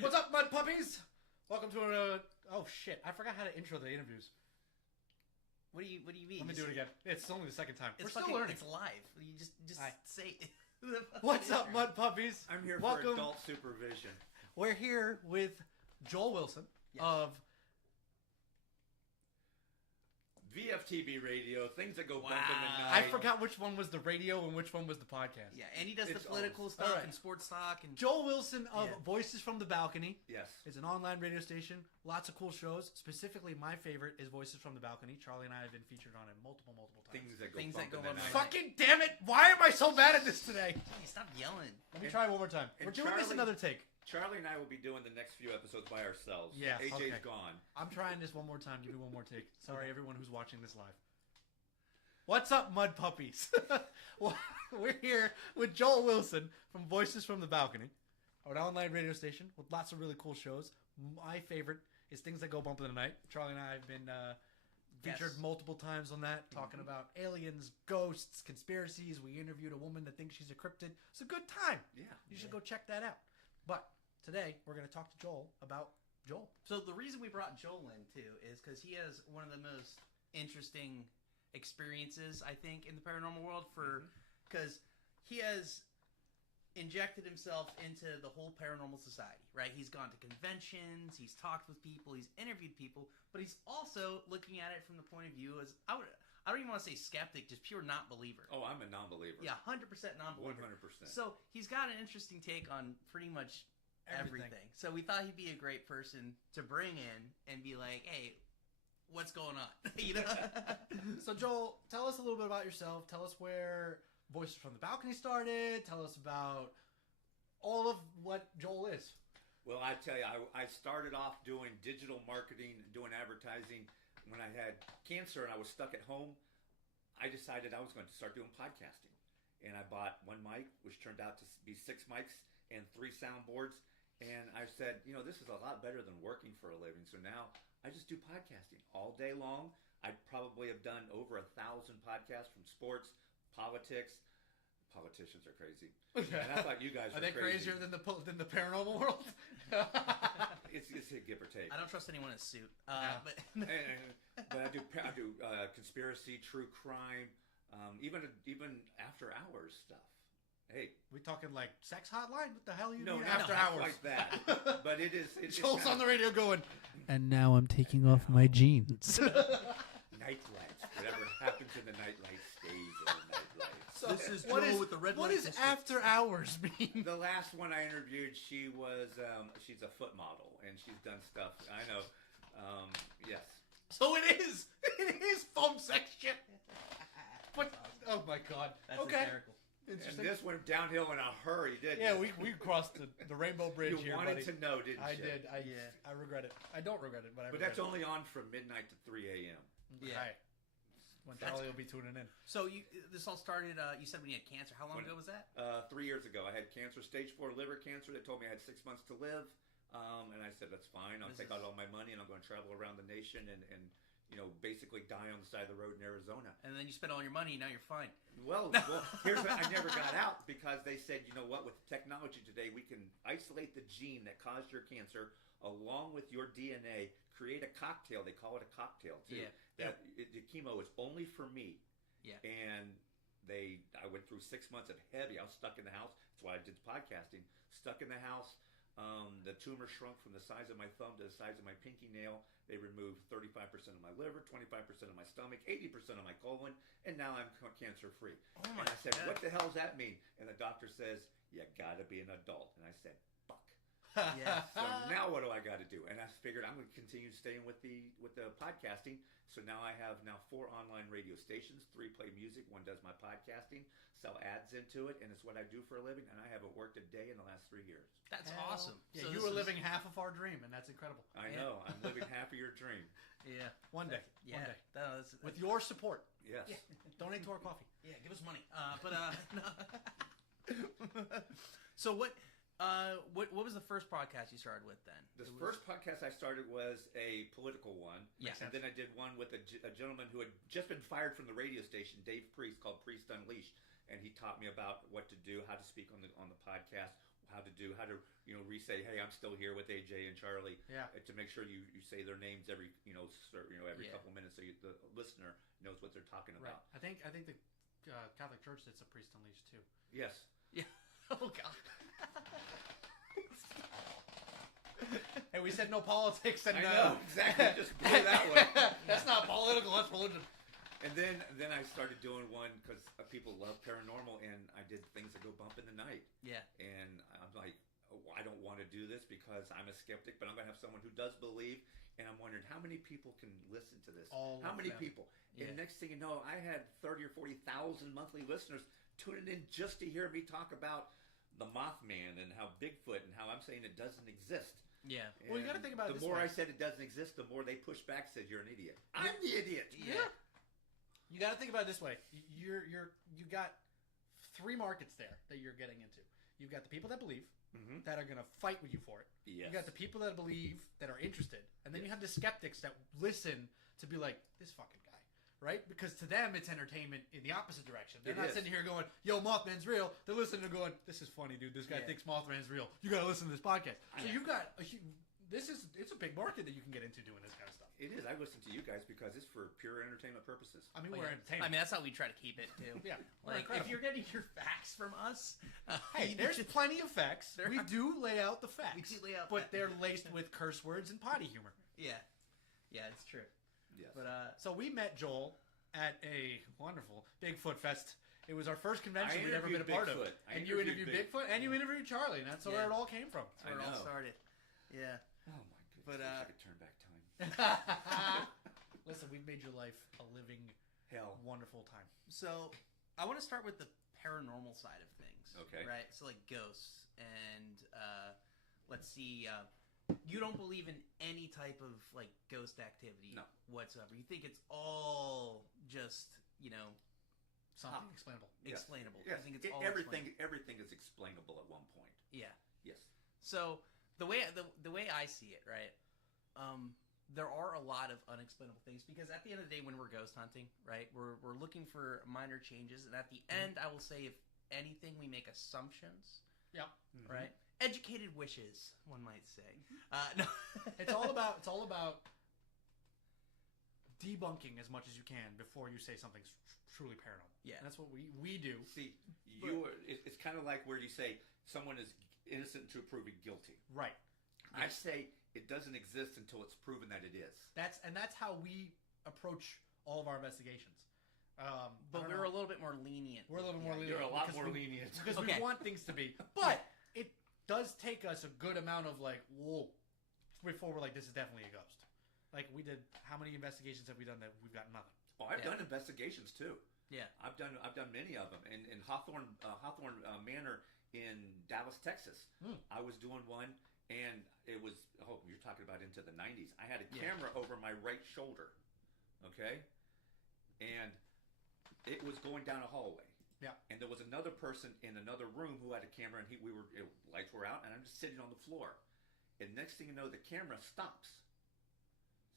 What's up, Mudpuppies? Welcome to oh shit! I forgot how to intro the interviews. What do you mean? Let me do it again. It's only the second time. We're Still learning. It's live. You just say. What's up, Mudpuppies? I'm here Welcome. for adult supervision. We're here with Joel Wilson of VFTB radio, things that go bump in the I night. forgot which one was the radio and which one was the podcast. Yeah, and he does It's the political always- stuff Alright. and sports talk and Joel Wilson of Yeah. Voices from the Balcony. Yes. It's an online radio station. Lots of cool shows. Specifically, my favorite is Voices from the Balcony. Charlie and I have been featured on it multiple times. Things that Things go that bump go in the bump night. Fucking damn it! Why am I so bad at this today? Hey, stop yelling. Let me try one more time. and We're doing this Charlie- another take. Charlie and I will be doing the next few episodes by ourselves. Yeah, AJ's okay. gone. I'm trying this one more time. Give me one more take. Sorry, everyone who's watching this live. What's up, Mudpuppies? Well, we're here with Joel Wilson from Voices from the Balcony, an online radio station with lots of really cool shows. My favorite is Things That Go Bump in the Night. Charlie and I have been featured Yes. multiple times on that, talking about aliens, ghosts, conspiracies. We interviewed a woman that thinks she's a cryptid. It's a good time. Yeah. You should go check that out. But today, we're going to talk to Joel about Joel. So the reason we brought Joel in too is because he has one of the most interesting experiences I think in the paranormal world because he has injected himself into the whole paranormal society, right? He's gone to conventions, he's talked with people, he's interviewed people, but he's also looking at it from the point of view as I don't even want to say skeptic, just pure not believer. Oh, I'm a non-believer. Yeah, 100% non-believer. 100%. So he's got an interesting take on pretty much everything. So we thought he'd be a great person to bring in and be like, hey, what's going on? You know? So, Joel, tell us a little bit about yourself. Tell us where Voices from the Balcony started. Tell us about all of what Joel is. Well, I tell you, I started off doing digital marketing, doing advertising. When I had cancer and I was stuck at home, I decided I was going to start doing podcasting. And I bought one mic, which turned out to be 6 mics and 3 soundboards. And I said, you know, this is a lot better than working for a living. So now I just do podcasting all day long. I probably have done over 1,000 podcasts from sports, politics. Politicians are crazy. And I thought you guys Are were they crazy. crazier than the paranormal world? It's a give or take. I don't trust anyone in a suit. But But I do conspiracy, true crime, even after hours stuff. Hey, We talking like sex hotline? What the hell are you no, doing not after not hours? like that. But it is. Joel's on the radio going, And now I'm taking off my jeans. Night lights. Whatever happens in the night light stays in the night light. so This is what Joel is, with the red what light does district. after hours mean? The last one I interviewed, she was she's a foot model and she's done stuff. I know. Yes. So it is foam section. But, oh my God. that's okay. hysterical. And Interesting. this went downhill in a hurry, didn't Yeah, you? we crossed the Rainbow Bridge You here, wanted buddy. to know, didn't I you? did. Yeah. I regret it. I don't regret it, but I But regret that's it. only on from midnight to 3 a.m. Yeah. Right. When Charlie will be tuning in. So this all started, you said when you had cancer. How long When- ago was that? 3 years ago, I had cancer, stage 4 liver cancer. They told me I had 6 months to live, and I said that's fine. I'll take out all my money and I'm going to travel around the nation and basically die on the side of the road in Arizona. And then you spent all your money, now you're fine. Well, here's what I never got out because they said, you know what, with technology today, we can isolate the gene that caused your cancer along with your DNA, create a cocktail. They call it a cocktail too. Yeah. The chemo is only for me. Yeah. And I went through 6 months of heavy. I was stuck in the house. That's why I did podcasting. Stuck in the house. The tumor shrunk from the size of my thumb to the size of my pinky nail. They removed 35% of my liver, 25% of my stomach, 80% of my colon, and now I'm cancer-free. Oh my And I said, God. what the hell does that mean? And the doctor says, you gotta be an adult. And I said, fuck. Yeah. So now what do I got to do? And I figured I'm going to continue staying with the podcasting. So now I have 4 online radio stations. 3 play music. 1 does my podcasting. Sell ads into it, and it's what I do for a living. And I haven't worked a day in the last 3 years. That's Hell, awesome. Yeah, So you this were is- living half of our dream, and that's incredible. I Yeah. know. I'm living half of your dream. Yeah. One day. Yeah. One day. That's, With your support. Yes. Yeah. Donate to our coffee. Yeah, give us money. So what was the first podcast you started with then? The first podcast I started was a political one. Yeah. And then I did one with a gentleman who had just been fired from the radio station, Dave Priest, called Priest Unleashed. And he taught me about what to do, how to speak on the podcast, how to re-say, hey, I'm still here with AJ and Charlie. Yeah. To make sure you say their names every Yeah. couple minutes, so the listener knows what they're talking Right. about. I think the Catholic Church did some priest unleashed too. Yes. Yeah. Oh God. Hey, we said no politics, and I know exactly. Just blew that one. That's not political. That's religion. And then I started doing one because people love paranormal, and I did things that go bump in the night. Yeah. And I'm like, oh, I don't want to do this because I'm a skeptic, but I'm going to have someone who does believe. And I'm wondering how many people can listen to this. How many people? Yeah. And next thing you know, I had 30 or 40,000 monthly listeners tuning in just to hear me talk about the Mothman and how Bigfoot and how I'm saying it doesn't exist. Yeah. Well, you got to think about it the this more way. I said it doesn't exist, the more they push back, said you're an idiot. I'm the idiot. Yeah. You got to think about it this way. You got three markets there that you're getting into. You've got the people that believe Mm-hmm. that are going to fight with you for it. Yes. You got the people that believe that are interested, and then you have the skeptics that listen to be like, this fucking guy, right? Because to them it's entertainment in the opposite direction. They're It not is. sitting here going, "Yo, Mothman's real." They're listening and going, "This is funny, dude. This guy Yeah. thinks Mothman's real. You got to listen to this podcast." So Yeah. you got it's a big market that you can get into doing this kind of stuff. It is. I listen to you guys because it's for pure entertainment purposes. I mean, Well, we're yeah. entertainment. I mean, that's how we try to keep it too. yeah, we're Like, if incredible. you're getting your facts from us, Hey, you there's should- plenty of facts. There We are- do lay out the we facts, do lay out but facts. they're laced with curse words and potty humor. Yeah, it's true. Yes. But So we met Joel at a wonderful Bigfoot Fest. It was our first convention we'd ever been a part of. Bigfoot. I And you interviewed interviewed Bigfoot, and you interviewed Charlie, and that's where Yeah. it all came from. that's where it I all know. started. Yeah. Oh my goodness! But, I wish I could turn back time. Listen, we've made your life a living, Hell. wonderful time. So I want to start with the paranormal side of things. Okay. Right. So like ghosts and let's see. You don't believe in any type of like ghost activity No. whatsoever. You think it's all just Something explainable. Yes. explainable. Yes. I think it's all everything. explainable. Everything is explainable at one point. Yeah. Yes. So the way I see it, right? There are a lot of unexplainable things because at the end of the day, when we're ghost hunting, right, we're looking for minor changes, and at the end, I will say, if anything, we make assumptions. Yeah. Mm-hmm. Right. Educated wishes, one might say. No. It's all about debunking as much as you can before you say something's truly paranormal. Yeah. And that's what we do. See, it's kind of like where you say someone is innocent until proven guilty. Right. I say it doesn't exist until it's proven that it is. That's how we approach all of our investigations. But we're a little bit more lenient. We're a little bit more lenient. You're a lot because more we- lenient. because Okay. we want things to be. But it does take us a good amount of like, whoa, before we're like, this is definitely a ghost. Like we did, how many investigations have we done that we've got nothing? Oh, I've Yeah. done investigations too. Yeah. I've done many of them. In Hawthorne Manor in Dallas, Texas, I was doing one, and it was you're talking about into the 90s. I had a Yeah. camera over my right shoulder, okay, and it was going down a hallway. Yeah. And there was another person in another room who had a camera, and lights were out, and I'm just sitting on the floor. And next thing you know, the camera stops.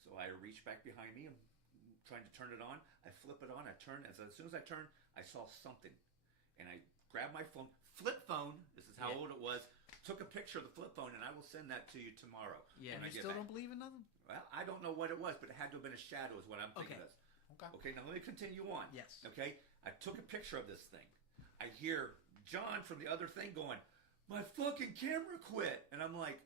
So I reach back behind me. I'm trying to turn it on. I flip it on. I turn. As soon as I turn, I saw something. And I grabbed my phone. Flip phone. This is how Yeah. old it was. Took a picture of the flip phone, and I will send that to you tomorrow. Yeah. when I You get still back. don't believe in nothing? Well, I don't know what it was, but it had to have been a shadow is what I'm thinking Okay. of. Okay. Okay, now let me continue on. Yes. Okay, I took a picture of this thing. I hear John from the other thing going, "My fucking camera quit," and I'm like,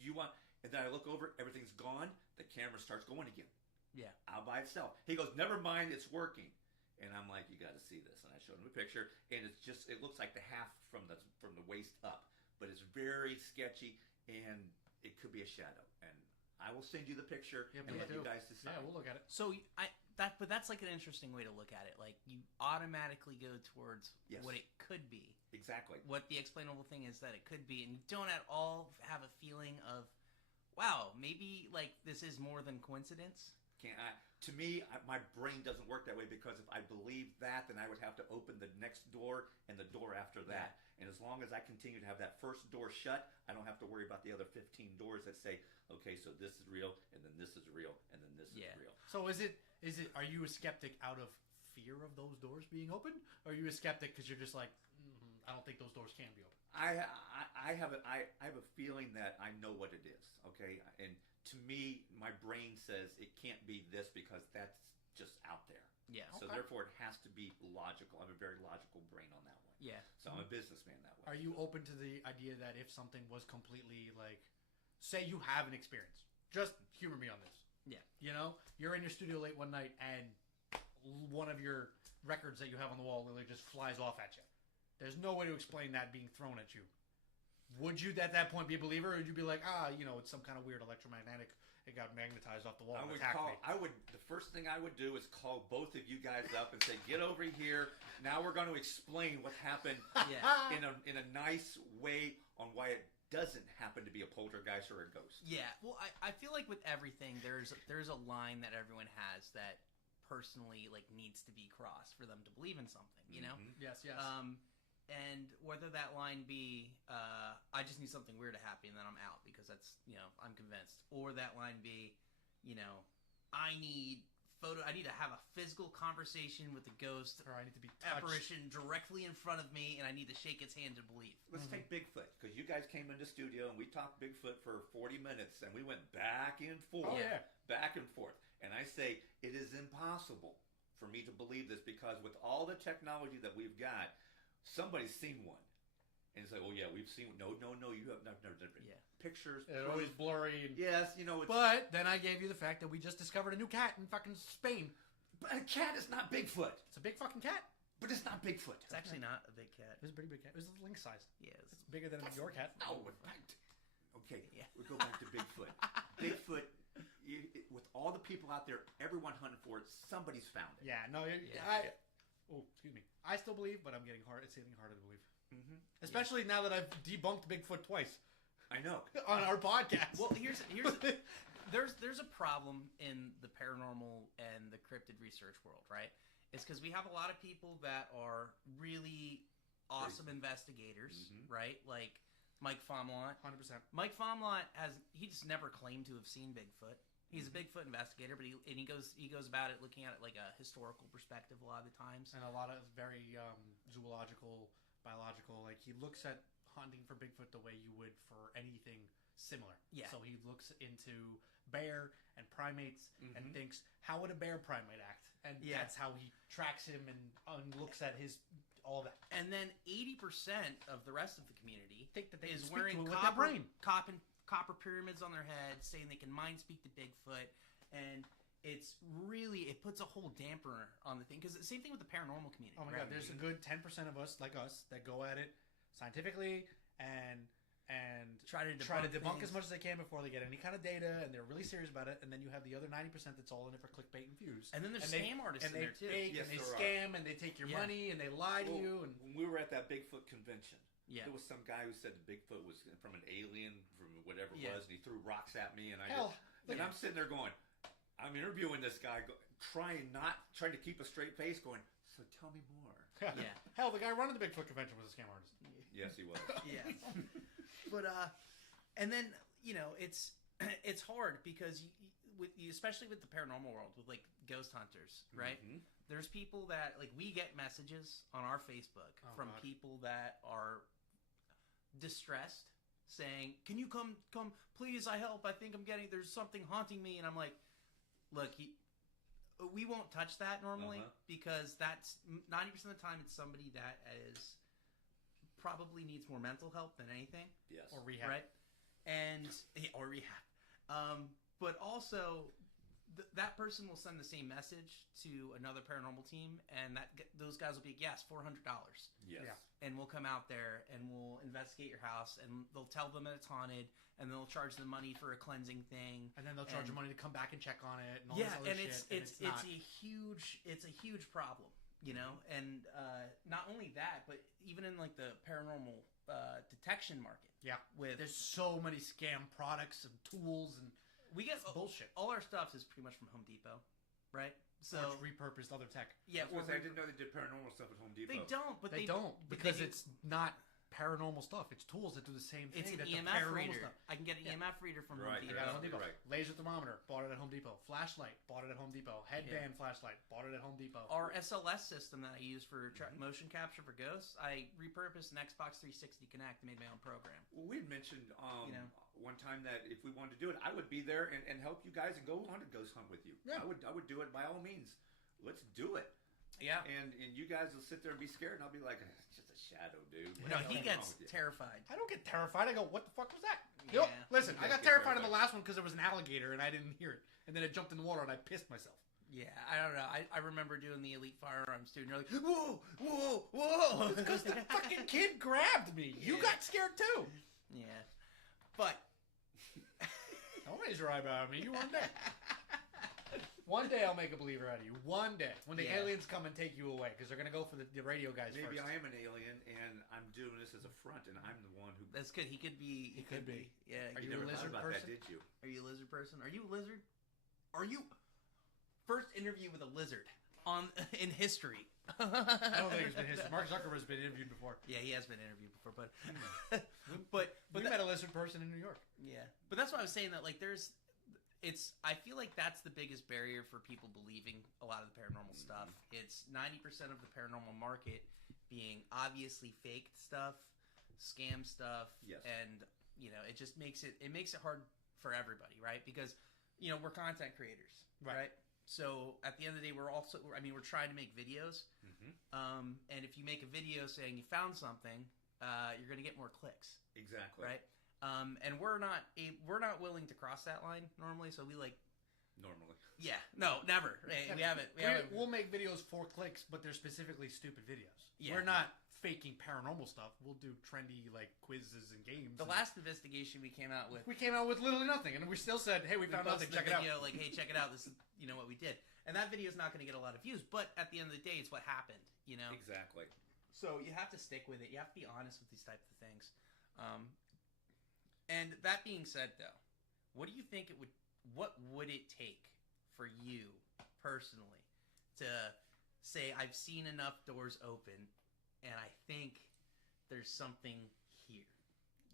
you want?" And then I look over, everything's gone. The camera starts going again. Yeah. Out by itself. He goes, "Never mind, it's working." And I'm like, "You got to see this." And I showed him a picture, and it looks like the half from the waist up, but it's very sketchy, and it could be a shadow. And I will send you the picture Yeah, and please let do. you guys decide. Yeah, we'll look at it. So but that's like an interesting way to look at it. Like you automatically go towards Yes. what it could be. Exactly. What the explainable thing is that it could be, and you don't at all have a feeling of, wow, maybe like this is more than coincidence. To me, my brain doesn't work that way, because if I believe that, then I would have to open the next door and the door after that. And as long as I continue to have that first door shut, I don't have to worry about the other 15 doors that say, okay, so this is real, and then this is real, and then this Yeah. is real. So are you a skeptic out of fear of those doors being open? Or are you a skeptic because you're just like, I don't think those doors can be open. I have a feeling that I know what it is. Okay, and to me, my brain says it can't be this because that's just out there. Yeah. So therefore, it has to be logical. I have a very logical brain on that one. Yeah. So I'm a businessman that way. Are you open to the idea that if something was completely like, say you have an experience, just humor me on this. Yeah. You know, you're in your studio late one night and one of your records that you have on the wall literally just flies off at you. There's no way to explain that being thrown at you. Would you at that point be a believer, or would you be like, it's some kind of weird electromagnetic, it got magnetized off the wall and attacked me? The first thing I would do is call both of you guys up and say, get over here. Now we're going to explain what happened in a nice way on why it doesn't happen to be a poltergeist or a ghost. Yeah. Well, I feel like with everything, there's a line that everyone has that personally like needs to be crossed for them to believe in something, you know? Yes. And whether that line be, I just need something weird to happen and then I'm out because that's, I'm convinced. Or that line be, I need to have a physical conversation with the ghost or I need to be touched. Apparition directly in front of me and I need to shake its hand to believe. Let's take Bigfoot, because you guys came into studio and we talked Bigfoot for 40 minutes and we went back and forth. Oh, yeah. Back and forth. And I say, it is impossible for me to believe this because with all the technology that we've got, somebody's seen one. And it's like, oh yeah, we've seen. No, you have never done it. Yeah. Pictures. It's always blurry. Yes, it's, but then I gave you the fact that we just discovered a new cat in fucking Spain. But a cat is not Bigfoot. It's a big fucking cat. But it's not Bigfoot. It's actually not a big cat. It was a pretty big cat. It was lynx size. Yeah. It's bigger than your cat. No. Okay, we go back to Bigfoot. Bigfoot, with all the people out there, everyone hunting for it, somebody's found it. Yeah, no, excuse me. I still believe, but it's getting harder to believe. Mm-hmm. Especially now that I've debunked Bigfoot twice. I know. On our podcast. Well, there's a problem in the paranormal and the cryptid research world, right? It's because we have a lot of people that are really awesome investigators, right? Like Mike Fomlant. 100%. Mike Fomlant he just never claimed to have seen Bigfoot. He's a Bigfoot investigator, but he goes about it looking at it like a historical perspective a lot of the times. And a lot of very zoological, biological, like he looks at hunting for Bigfoot the way you would for anything similar. Yeah. So he looks into bear and primates and thinks, how would a bear primate act? And that's how he tracks him and looks at all that. And then 80% of the rest of the community think that they is speak wearing to it with their brain. copper pyramids on their heads, saying they can mind speak to Bigfoot, and it puts a whole damper on the thing, because the same thing with the paranormal community. Oh my god, there's a good 10% of us like us that go at it scientifically and try to debunk as much as they can before they get any kind of data, and they're really serious about it. And then you have the other 90% that's all in it for clickbait and views. And then there's scam artists in there too. And they scam and they take your money and they lie to you. And when we were at that Bigfoot convention, there was some guy who said that Bigfoot was from an alien, from whatever it was, and he threw rocks at me, and I'm sitting there going, I'm interviewing this guy, trying to keep a straight face, going, so tell me more. Yeah. Hell, the guy running the Bigfoot convention was a scam artist. Yes, he was. Yeah. But and then it's hard because especially with the paranormal world, with like ghost hunters, right? There's people that like we get messages on our Facebook from people that are distressed, saying, "Can you come? Please, I help. I think there's something haunting me." And I'm like, "Look, we won't touch that normally because that's 90% of the time it's somebody that is." Probably needs more mental help than anything. Yes. Or rehab. Right? Or rehab. But also, that person will send the same message to another paranormal team, and those guys will be, yes, $400. Yes. Yeah. And we'll come out there, and we'll investigate your house, and they'll tell them that it's haunted, and they'll charge them money for a cleansing thing. And then they'll charge you money to come back and check on it, and all this other shit. It's a huge problem. And not only that, but even in like the paranormal detection market. Yeah. There's so many scam products and tools, and we get bullshit. All our stuff is pretty much from Home Depot, right? So or repurposed other tech. Yeah. I didn't know they did paranormal stuff at Home Depot. They don't, but they don't because it's not paranormal stuff. It's tools that do the same thing. It's an that the EMF paranormal reader. stuff. I can get an EMF reader from Home Right, I Depot. got it at Home Depot. Right. Laser thermometer, bought it at Home Depot. Flashlight, bought it at Home Depot. Headband flashlight, bought it at Home Depot. Our SLS system that I use for motion capture for ghosts, I repurposed an Xbox 360 Connect and made my own program. Well, we had mentioned You know. one time that if we wanted to do it, I would be there and help you guys and go on a ghost hunt with you. Yeah. I would do it by all means. Let's do it. Yeah. And you guys will sit there and be scared, and I'll be like, it's just a shadow, dude. What No, the hell he is wrong gets with you?" terrified. I don't get terrified. I go, what the fuck was that? Yeah. Listen, You I guys got get terrified in the terrified. last one because there was an alligator and I didn't hear it. And then it jumped in the water and I pissed myself. Yeah, I don't know. I remember doing the Elite Firearms too, and you're like, whoa, whoa, whoa. Because the fucking kid grabbed me. You Yeah. got scared too. Yeah. But. Don't raise your eyebrow at me. You one day. One day I'll make a believer out of you. One day. When the Yeah. aliens come and take you away. Because they're going to go for the radio guys Maybe first. I am an alien, and I'm doing this as a front, and I'm the one who. That's good. He could be. He could be. Yeah. Are You you a never thought lizard about person? that, did you? Are you a lizard person? Are you a lizard? Are you first interview with a lizard in history? I don't think it's been history. Mark Zuckerberg's been interviewed before. Yeah, he has been interviewed before, but We met a lizard person in New York. yeah, but that's why I was saying that I feel like that's the biggest barrier for people believing a lot of the paranormal stuff. It's 90% of the paranormal market being obviously faked stuff, scam stuff, Yes. and it just makes it hard for everybody, right? Because we're content creators, right? So at the end of the day, we're trying to make videos, and if you make a video saying you found something, you're going to get more clicks, Exactly. right? And we're not willing to cross that line normally, so we Normally. never. We haven't. We'll make videos for clicks, but they're specifically stupid videos. Yeah. We're not faking paranormal stuff. We'll do trendy quizzes and games. The last investigation we came out with, we came out with literally nothing, and we still said, "Hey, we found nothing. posted Check the it out." video, like, hey, check it out. This is what we did, and that video is not going to get a lot of views. But at the end of the day, it's what happened. Exactly. So you have to stick with it. You have to be honest with these types of things. And that being said, though, what do you think what would it take for you personally to say, I've seen enough doors open and I think there's something here?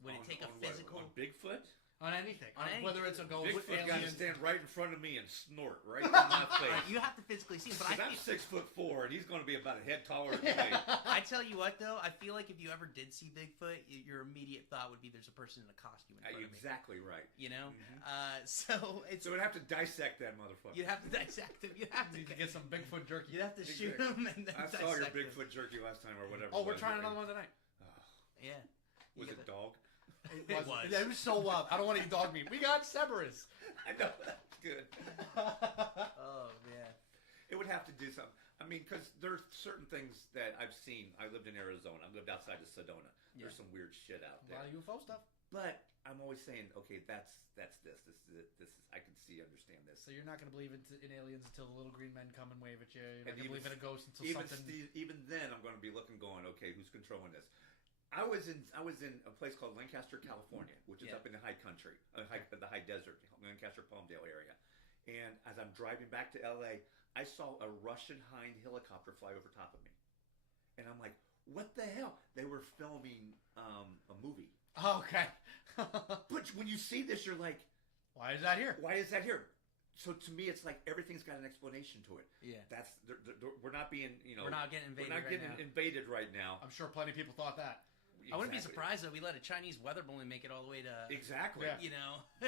Would it take a physical... On Bigfoot? On anything. On anything. Whether it's a ghost, Bigfoot got to aliens. stand right in front of me and snort right in my face. You have to physically see him, but Because I'm 6'4", and he's going to be about a head taller than me. I tell you what, though, I feel like if you ever did see Bigfoot, your immediate thought would be there's a person in a costume in front of me. Exactly right. So it's... So we'd have to dissect that motherfucker. You'd have to dissect him. You'd have to Need to get some Bigfoot jerky. You'd have to shoot him and then I saw your dissect him. Bigfoot jerky last time or whatever. Oh, we're it was. trying another one tonight. Yeah. Was it dog? It was. It was so wild. I don't want to eat dog meat. We got Cerberus. I know, that's good. Oh, man. It would have to do something. I mean, because there's certain things that I've seen. I lived in Arizona. I lived outside of Sedona. There's some weird shit out A there. lot of UFO stuff. But I'm always saying, okay, that's this. This is I can see, understand this. So you're not going to believe in aliens until the little green men come and wave at you. You're And not going to believe in a ghost until even something... even then, I'm going to be looking, going, okay, who's controlling this? I was in a place called Lancaster, California, which is up in the high country, the high desert, Lancaster, Palmdale area. And as I'm driving back to LA, I saw a Russian Hind helicopter fly over top of me, and I'm like, "What the hell?" They were filming a movie. Oh, okay. But when you see this, you're like, Why is that here? "Why is that here?" So to me, it's like everything's got an explanation to it. Yeah. That's we're not being, We're not getting invaded we're not getting invaded right now. I'm sure plenty of people thought that. I wouldn't be Exactly. surprised if we let a Chinese weather balloon make it all the way to... Exactly. Yeah.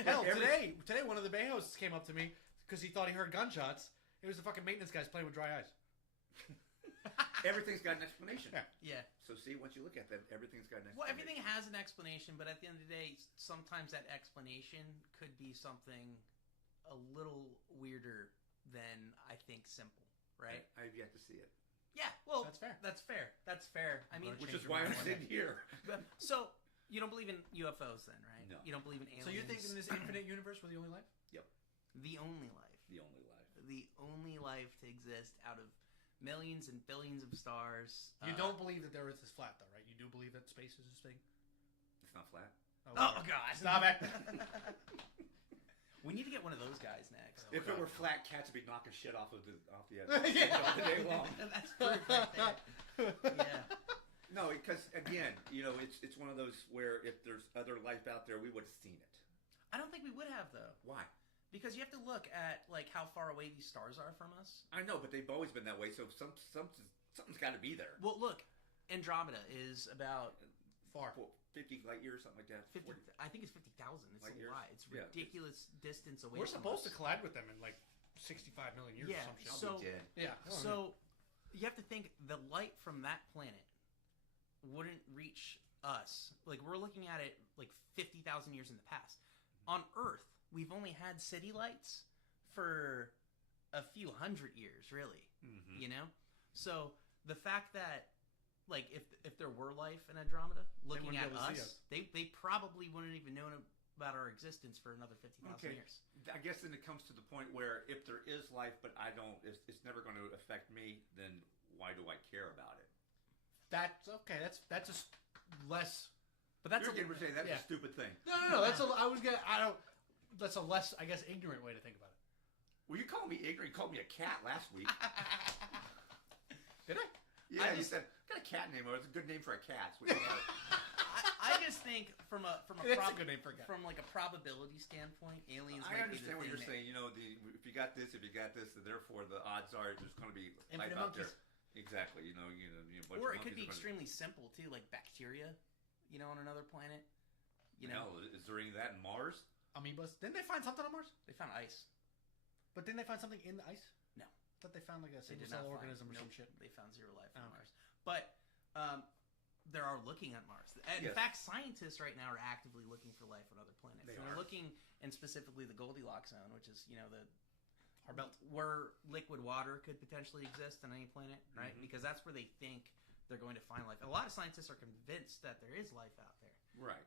Hell, today one of the Bay hosts came up to me because he thought he heard gunshots. It was the fucking maintenance guys playing with dry ice. Everything's got an explanation. Yeah. So see, once you look at that, everything's got an explanation. Well, everything has an explanation, but at the end of the day, sometimes that explanation could be something a little weirder than, I think, simple, right? I've yet to see it. Yeah, well, That's fair. That's fair. I mean, Which is why I'm sitting here. so you don't believe in UFOs then, right? No. You don't believe in aliens. So you think in this infinite universe we're the only life? the only life, The only life. the only life to exist out of millions and billions of stars? You don't believe that the Earth is flat, though, right? You do believe that space is this thing? It's not flat. Oh God! Stop it! We need to get one of those guys next. If it were flat, cats would be knocking shit off the edge Yeah. all day long. That's proof right there. Yeah. No, because again, it's one of those where if there's other life out there, we would have seen it. I don't think we would have though. Why? Because you have to look at like how far away these stars are from us. I know, but they've always been that way. So something's got to be there. Well, look, Andromeda is about Far. 50 light years, something like that. 50. 40. I think it's 50,000. It's Light a years? lot. It's Yeah. ridiculous distance away. We're from supposed us. to collide with them in like 65 million years Yeah, or some shit. I'll so- be dead. Yeah. So you have to think the light from that planet wouldn't reach us. Like we're looking at it like 50,000 years in the past. On Earth, we've only had city lights for a few hundred years, really. Mm-hmm. You know, so the fact that like if there were life in Andromeda looking wouldn't at be able to see us, they probably wouldn't even know about our existence for another 50,000 Okay. years. I guess then it comes to the point where if there is life, but I don't, it's never going to affect me, then why do I care about it? That's okay. That's just less. But that's You're saying that's yeah. a stupid thing. No. That's a. I was gonna. I don't. That's a less, I guess, ignorant way to think about it. Well, you called me ignorant. You called me a cat last week. Did I? Yeah, you just- said got a cat name. It's a good name for a cat. That's what you are. I just think from a That's a good name for a cat. from like a probability standpoint, aliens. I might be the understand what thing you're that- saying. If you got this, therefore the odds are there's going to be life Infinite out there. monkeys. Exactly. Bunch Or of it could be monkeys are extremely simple too, like bacteria, on another planet. Hell, is there any of that in Mars? Amoebas. Didn't they find something on Mars? They found ice. But didn't they find something in the ice? No. I thought they found like a They single did not cell find- organism or nope, some shit. They found zero life Oh, on okay. Mars, but they are looking at Mars. In Yes. fact, scientists right now are actively looking for life on other planets. They And are. they're looking in specifically the Goldilocks zone, which is Our belt. where liquid water could potentially exist on any planet, right? Mhm. Because that's where they think they're going to find life. A lot of scientists are convinced that there is life out there. Right.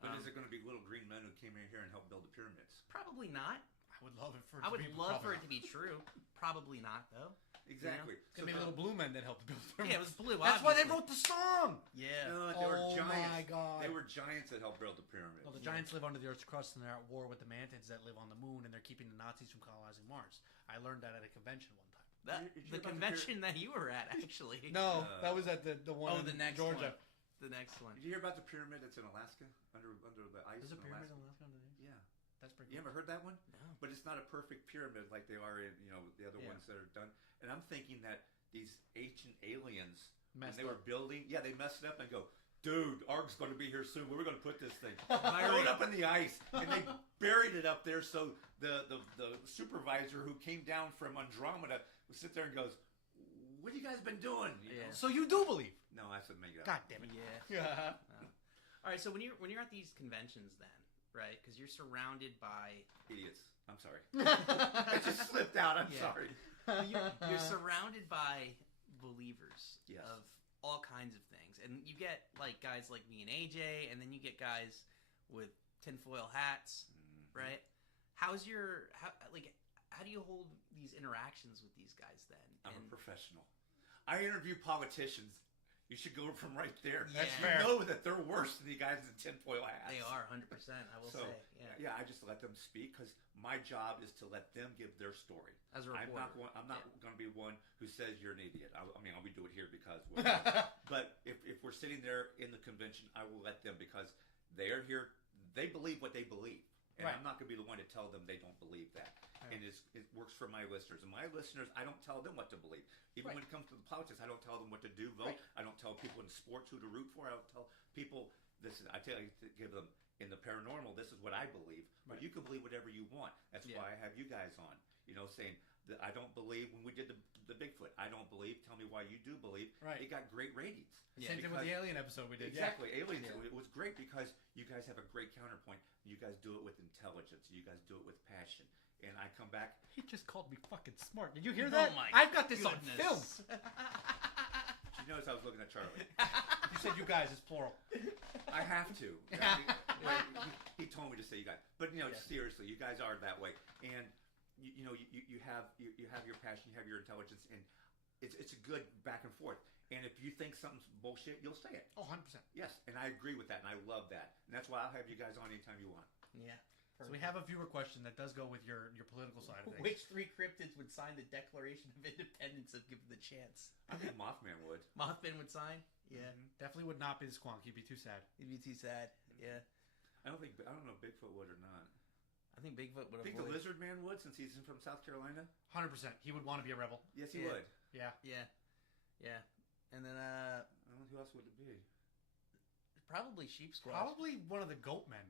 But is it going to be little green men who came in here and helped build the pyramids? Probably not. I would love it for. I would to be love for probably it to be true. Probably not, though. Exactly. not. Maybe little blue men that helped build. Yeah, it was blue. That's why they obviously. wrote the song. Yeah. No, they were Oh giants. my god. They were giants that helped build the pyramids. Well, the giants live under the Earth's crust and they're at war with the mantids that live on the moon, and they're keeping the Nazis from colonizing Mars. I learned that at a convention one time. Did you The hear about the convention that you were at, actually. No, that was at the one Oh, in the next Georgia. one. The next one. Did you hear about the pyramid that's in Alaska under the ice? There's a in pyramid Alaska? in Alaska under there. Yeah. That's pretty You cool. ever heard that one? No. But it's not a perfect pyramid like they are in the other Yeah. ones that are done. And I'm thinking that these ancient aliens, Messed when they were up. building, they messed it up and go, dude, Ark's going to be here soon. We're going to put this thing. Myri- Throw it up in the ice, and they buried it up there. So the supervisor who came down from Andromeda would sit there and goes, "What have you guys been doing?" You know? Yeah. So you do believe? No, I said make it up. God damn it. Yeah. Yeah. All right. So when you're at these conventions, then, right? Because you're surrounded by Idiots. I'm sorry. I just slipped out. I'm Yeah. sorry. you're surrounded by believers Yes. of all kinds of things, and you get like guys like me and AJ, and then you get guys with tinfoil hats, Mhm. right? How do you hold these interactions with these guys then? I'm And- a professional. I interview politicians. You should go from right there. That's You fair. know that they're worse than the guys in tinfoil hats. They are 100%. I will So, say, yeah. I just let them speak because my job is to let them give their story. As a I'm reporter, not going to be one who says you're an idiot. I'll be do it here because. But if we're sitting there in the convention, I will let them because they are here. They believe what they believe, and Right. I'm not going to be the one to tell them they don't believe that. Right. And it works for my listeners. And my listeners, I don't tell them what to believe. Even Right. when it comes to the politics, I don't tell them what to do. Vote. Right. I don't tell people in sports who to root for. I don't tell people this is. I tell you to give them in the paranormal. This is what I believe. But Right. you can believe whatever you want. That's Yeah. why I have you guys on. Saying that I don't believe when we did the Bigfoot. I don't believe. Tell me why you do believe. Right. It got great ratings. Yeah, Same thing with the alien episode we did. Exactly. Aliens. Yeah. It was great because you guys have a great counterpoint. You guys do it with intelligence. You guys do it with passion. And I come back. He just called me fucking smart. Did you hear Oh that? my I've got this on goodness. film. You notice I was looking at Charlie. You said you guys is plural. I have to. He told me to say you guys. But seriously, you guys are that way. And you have your passion, you have your intelligence, and it's a good back and forth. And if you think something's bullshit, you'll say it. Oh, 100%. Yes, and I agree with that, and I love that. And that's why I'll have you guys on anytime you want. Yeah. So we have a viewer question that does go with your political side of things. Which 3 cryptids would sign the Declaration of Independence if given the chance? I think Mothman would. Mothman would sign? Yeah. Definitely would not be the Squonk. He'd be too sad. He'd be too sad. Yeah. I don't know if Bigfoot would or not. I think Bigfoot would I think the Lizard Man would, since he's from South Carolina. 100%. He would want to be a rebel. Yes, he would. Yeah. Yeah. Yeah. And then, I don't know who else would it be. probably Sheep Squatch. Probably one of the Goat Men.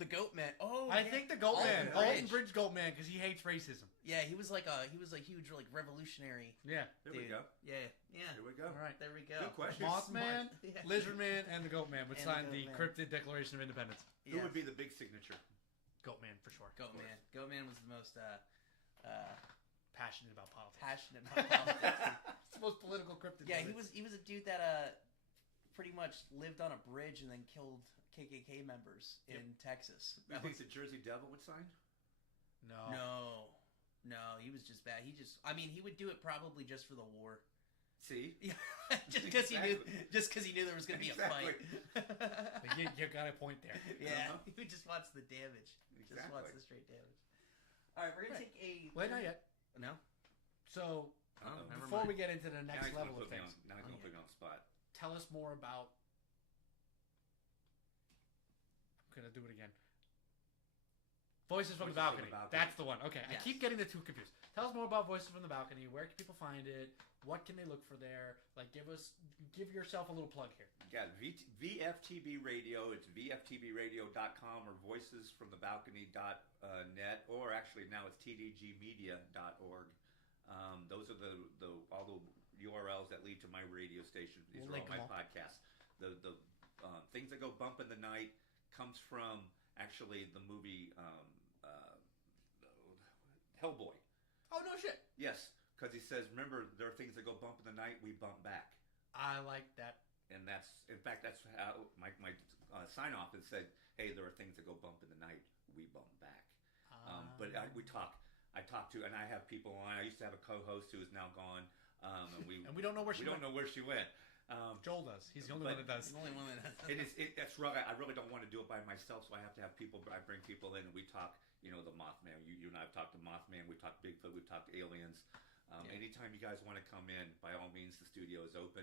The Goat Man. Oh, I think the Goat Man. Alton Alton Bridge. Bridge Goat Man, because he hates racism. Yeah, he was like a huge like revolutionary. Yeah. There we dude. go. Yeah. Yeah. There we go. All right. There we go. Good question. Mothman, Yeah. Lizard Man, and the Goat Man would And sign the the Goat Man. Cryptid Declaration of Independence. Who Yeah. would be the big signature? Goat Man, for sure. Goat Man? Goat Man was the most Passionate about politics. passionate about politics. It's the most political cryptid. Yeah, there he is. was a dude that pretty much lived on a bridge and then killed KKK members in Texas. Do you think the Jersey Devil would sign? No. No, he was just bad. He would do it probably just for the war. See? Yeah, just because he knew there was going to be a fight. Like, you got a point there. Yeah, he just wants the damage. He just wants Exactly. the straight damage. All right, we're gonna take a. Wait, not yet. No. So, Oh, never before we mind. get into the next level of things, Now he's going to put me on the spot. tell us more about. I'm gonna do it again. Voices from the Balcony. That's the one. Okay, I Yes. keep getting the two confused. Tell us more about Voices from the Balcony. Where can people find it? What can they look for there? Like, give yourself a little plug here. Yeah, VFTB Radio. It's VFTBradio.com or voicesfromthebalcony.net, or actually now it's tdgmedia.org. Those are all the URLs that lead to my radio station. These We'll are link all my them all. podcasts. The things that go bump in the night comes from actually the movie Hellboy. Oh no shit! Yes, because he says, remember, there are things that go bump in the night, we bump back. I like that. And that's how my sign off has said, hey, there are things that go bump in the night, we bump back. But I talk to, and I have people on. I used to have a co-host who is now gone, and we don't know where she we went. don't know where she went. Joel does. He's the only one that does. He's the only one that has. That's rough. I really don't want to do it by myself, so I have to have people. I bring people in, and we talk. You know, the Mothman. You and I have talked to Mothman. We've talked Bigfoot. We've talked aliens. Anytime you guys want to come in, by all means, the studio is open,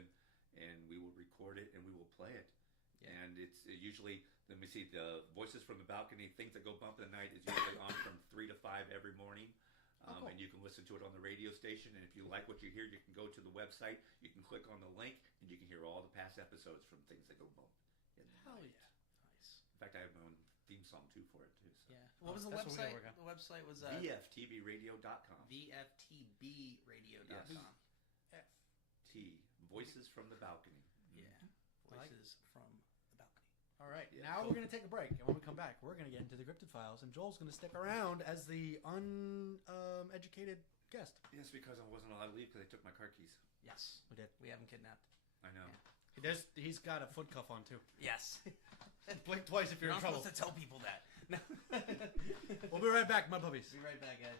and we will record it and we will play it. Yeah. And it's usually, let me see, the Voices from the Balcony, things that go bump in the night is usually on from 3 to 5 every morning. Cool. And you can listen to it on the radio station. And if you like what you hear, you can go to the website. You can click on the link, and you can hear all the past episodes from things that go bump in the Hell night. yeah! Nice. In fact, I have my own theme song too for it too. So. Yeah. What was the That's what we website? gotta work on. The website was VFTBradio.com. VFTBradio.com. T. Voices from the Balcony. Yeah. I like Voices from the balcony. All right, Yeah, now cool. we're going to take a break, and when we come back, we're going to get into the Cryptid Files, and Joel's going to stick around as the uneducated guest. Yes, because I wasn't allowed to leave because they took my car keys. Yes. We did. We have him kidnapped. I know. He's got a foot cuff on, too. Yes. Blink twice if you're You're in not trouble. supposed to tell people that. No. We'll be right back, Mudpuppies. Be right back, guys.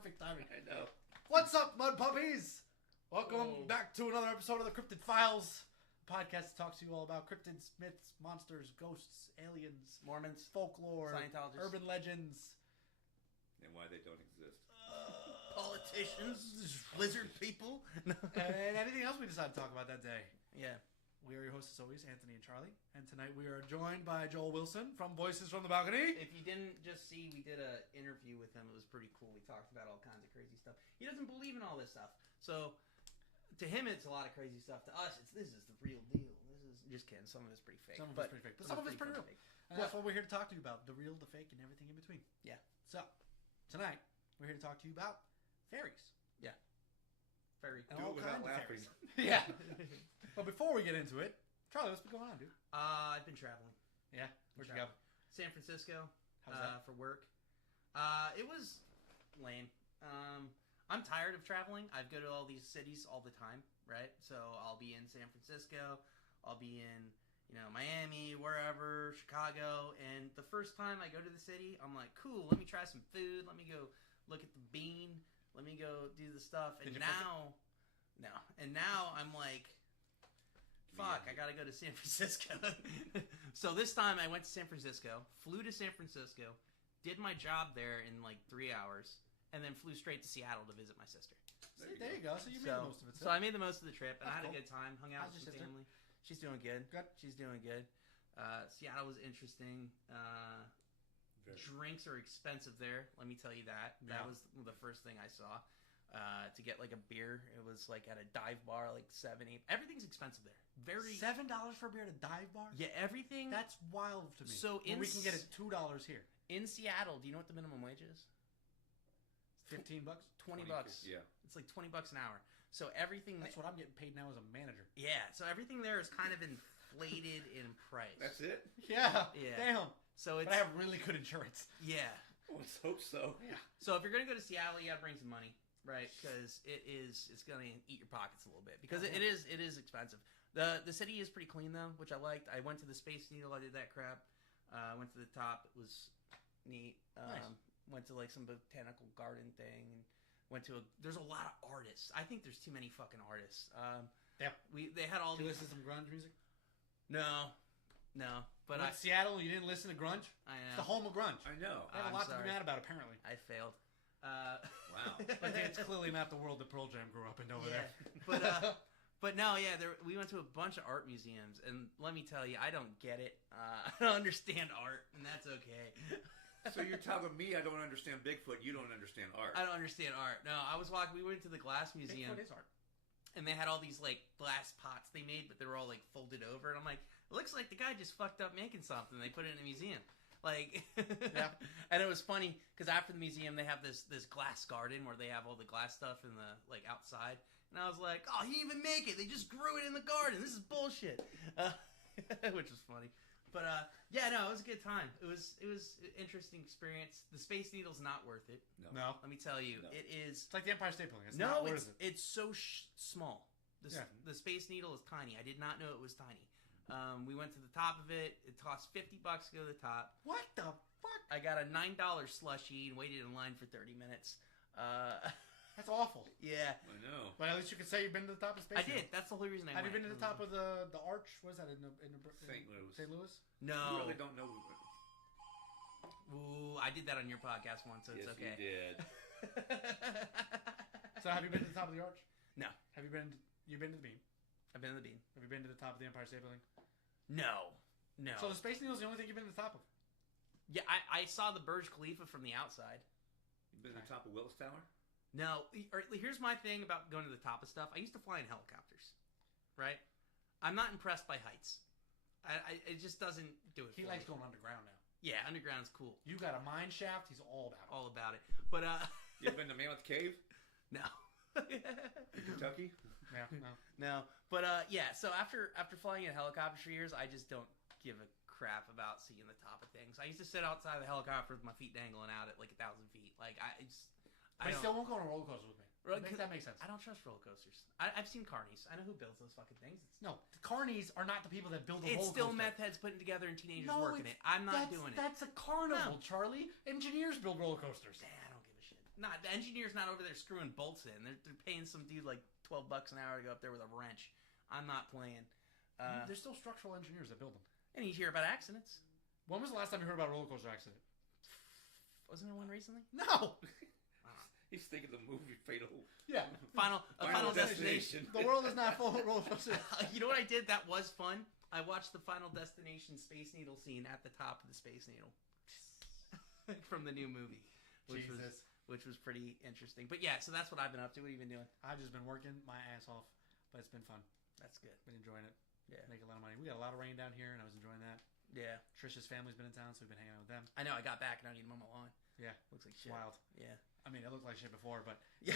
perfect timing. I know. What's up, Mudpuppies? Welcome back to another episode of the Cryptid Files. Podcast that talks to you all about cryptids, myths, monsters, ghosts, aliens, Mormons, folklore, Scientologists, urban legends, And why they don't exist. politicians, lizard people. and anything else we decide to talk about that day. Yeah. We are your hosts, as always, Anthony and Charlie. And tonight we are joined by Joel Wilson from Voices from the Balcony. If you didn't just see, we did an interview with him. It was pretty cool. We talked about all kinds of crazy stuff. He doesn't believe in all this stuff. So, to him, it's a lot of crazy stuff. To us, this is the real deal. This is just kidding. Some of it's pretty fake. Some of it's pretty fake. But some of it's pretty real. fake. And that's what we're here to talk to you about. The real, the fake, and everything in between. Yeah. So, tonight, we're here to talk to you about fairies. Yeah. Very And Do all it without kinds of laughing. fairies. Yeah. But before we get into it, Charlie, what's been going on, dude? I've been traveling. Yeah? Where'd you go? San Francisco. How's that? For work. It was lame. I'm tired of traveling. I go to all these cities all the time, right? So I'll be in San Francisco. I'll be in, Miami, wherever, Chicago. And the first time I go to the city, I'm like, cool, let me try some food. Let me go look at the bean. Let me go do the stuff. And now, no. And now I'm like, fuck, I gotta go to San Francisco. So this time I went to San Francisco, flew to San Francisco, did my job there in like 3 hours, and then flew straight to Seattle to visit my sister. There you go. So you made the most of it. So I made the most of the trip, and I had That's a good time. Hung out How's with your some sister? family. She's doing good. Good. She's doing good. Seattle was interesting. Drinks are expensive there. Let me tell you that. That Yeah. was the first thing I saw. To get like a beer, it was like at a dive bar, like 7, 8. Everything's expensive there. Very $7 for a beer at a dive bar? Yeah, everything. That's wild to me. So When we can get it $2 here. in Seattle. Do you know what the minimum wage is? $15? $20. Yeah. It's like $20 an hour. So everything. That's what I'm getting paid now as a manager. Yeah. So everything there is kind of inflated in price. That's it? Yeah. Yeah. Damn. So it's But I have really good insurance. yeah. Let's hope so. Yeah. So if you're gonna go to Seattle, you gotta bring some money, right? Because it's gonna eat your pockets a little bit because it is expensive. The city is pretty clean though, which I liked. I went to the Space Needle. I did that crap. Went to the top. It was neat. Nice. Went to like some botanical garden thing. And went to there's a lot of artists. I think there's too many fucking artists. Yeah. They had all Did you these. listen to some grunge music? No. But You went to Seattle, you didn't listen to grunge? I It's the home of grunge. I know. They have a I'm lot to sorry. be mad about, apparently. I failed. Wow. But it's clearly not the world that Pearl Jam grew up in over there. But no, yeah, we went to a bunch of art museums, and let me tell you, I don't get it. I don't understand art, and that's okay. So you're telling me I don't understand Bigfoot, you don't understand art. I don't understand art. No, I was walking. We went to the glass museum, Bigfoot is art. and they had all these like glass pots they made, but they were all like folded over, and I'm like, it looks like the guy just fucked up making something. They put it in a museum. Like, Yeah. And it was funny because after the museum they have this glass garden where they have all the glass stuff in the like outside, and I was like, oh, he didn't even make it. They just grew it in the garden. This is bullshit. Which was funny, but yeah, no, it was a good time. It was an interesting experience. The Space Needle's not worth it. No. Let me tell you, No. it is. It's like the Empire State Building. It's No, not worth it. it's so small. Yeah. The Space Needle is tiny. I did not know it was tiny. We went to the top of it. It cost $50 to go to the top. What the fuck? I got a $9 slushie and waited in line for 30 minutes. That's awful. Yeah, I know. But at least you could say you've been to the top of I Space did. That's the whole reason I Have went. you been to the top of the arch? What is that in St. Louis. St. Louis? You No. really don't know. Ooh, I did that on your podcast once, so Yes, it's okay. you did. So have you been to the top of the arch? No. Have you been? You've been to the beam. I've been to the bean. Have you been to the top of the Empire State Building? No. So the Space Needle is the only thing you've been to the top of. Yeah, I saw the Burj Khalifa from the outside. You been to the top of Willis Tower? No, here's my thing about going to the top of stuff. I used to fly in helicopters, right? I'm not impressed by heights. It just doesn't do it. He for likes me. going underground now. Yeah, underground's cool. You got a mine shaft. He's all about it. All about it. But You ever been to Mammoth Cave? no. In Kentucky? Yeah, no. No. But yeah. So after flying in a helicopter for years, I just don't give a crap about seeing the top of things. I used to sit outside the helicopter with my feet dangling out at like 1,000 feet. Like I But still won't go on a roller coaster with me. Right, That makes sense. I don't trust roller coasters. I've seen carnies. I know who builds those fucking things. No, the carnies are not the people that build the It's roller still coaster. meth heads putting together and teenagers No, working it. I'm not doing it. That's a carnival, No. Charlie. Engineers build roller coasters. I don't give a shit. Nah, the engineer's not over there screwing bolts in. They're paying some dude like $12 an hour to go up there with a wrench. I'm not playing. There's still structural engineers that build them. And you hear about accidents. When was the last time you heard about a roller coaster accident? Wasn't there one recently? No! He's thinking the movie Fatal. Yeah. Final Destination. The world is not full of roller coasters. You know what I did? That was fun. I watched the Final Destination Space Needle scene at the top of the Space Needle. From the new movie. Which was pretty interesting. But yeah, so that's what I've been up to. What have you been doing? I've just been working my ass off, but it's been fun. That's good. Been enjoying it. Yeah. Making a lot of money. We got a lot of rain down here, and I was enjoying that. Yeah. Trisha's family's been in town, so we've been hanging out with them. I know. I got back and I need to mow my lawn. Yeah. Looks like It's shit. wild. Yeah. I mean, it looked like shit before, but... Yeah.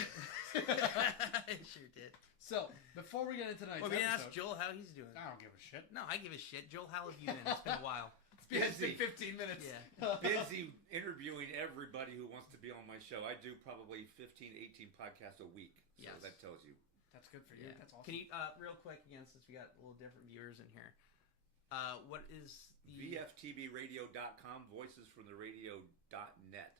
It sure did. So, before we get into tonight's Well, we didn't ask episode... Joel how he's doing. I don't give a shit. No, I give a shit. Joel, how have you been? It's been a while. It's been 15 minutes. Yeah. Busy interviewing everybody who wants to be on my show. I do probably 15, 18 podcasts a week. So Yes. that tells you. That's good for you. Yeah. That's awesome. Can you, real quick, again, since we got a little different viewers in here, what is the... VFTBradio.com, voicesfromtheradio.net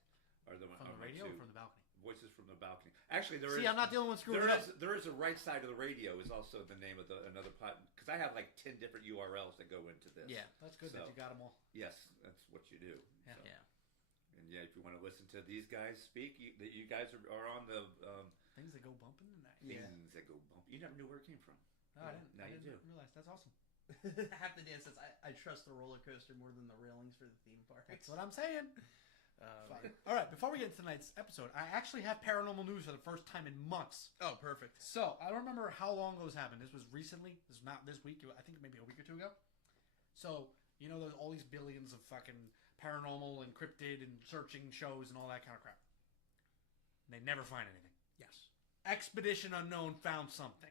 are the From the radio or from the balcony? Voices from the balcony. Actually, there See, is. I'm not dealing with screwing up. There is a right side of the radio is also the name of another pod because I have like 10 different URLs that go into this. Yeah. That's good that So- you got them all. Yes, that's what you do. Yeah. So- Yeah. And yeah, if you want to listen to these guys speak, you guys are on the Things that go bump in the night. Yeah. things that go bump. You never knew where it came from. No, I didn't. Now I you didn't do. realize. That's awesome. Half the dance says, I trust the roller coaster more than the railings for the theme park. That's what I'm saying. Man. All right, before we get into tonight's episode, I actually have paranormal news for the first time in months. Oh, perfect. So, I don't remember how long ago this happened. This was recently. This is not this week. I think maybe a week or two ago. So, you know, there's all these billions of fucking paranormal and cryptid and searching shows and all that kind of crap. They never find anything. Yes. Expedition Unknown found something.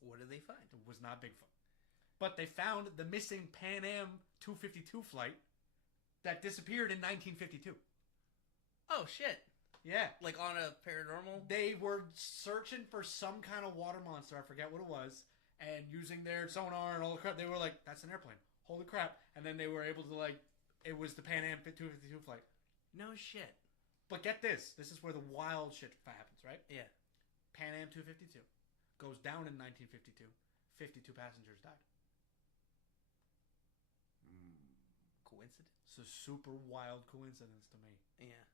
What did they find? It was not Bigfoot. But they found the missing Pan Am 252 flight that disappeared in 1952. Oh, shit. Yeah. Like on a paranormal? They were searching for some kind of water monster. I forget what it was. And using their sonar and all the crap, they were like, that's an airplane. Holy crap. And then they were able to, like, it was the Pan Am 252 flight. No shit. But get this. This is where the wild shit happens, right? Yeah. Pan Am 252 goes down in 1952. 52 passengers died. Coincidence? It's a super wild coincidence to me. Yeah.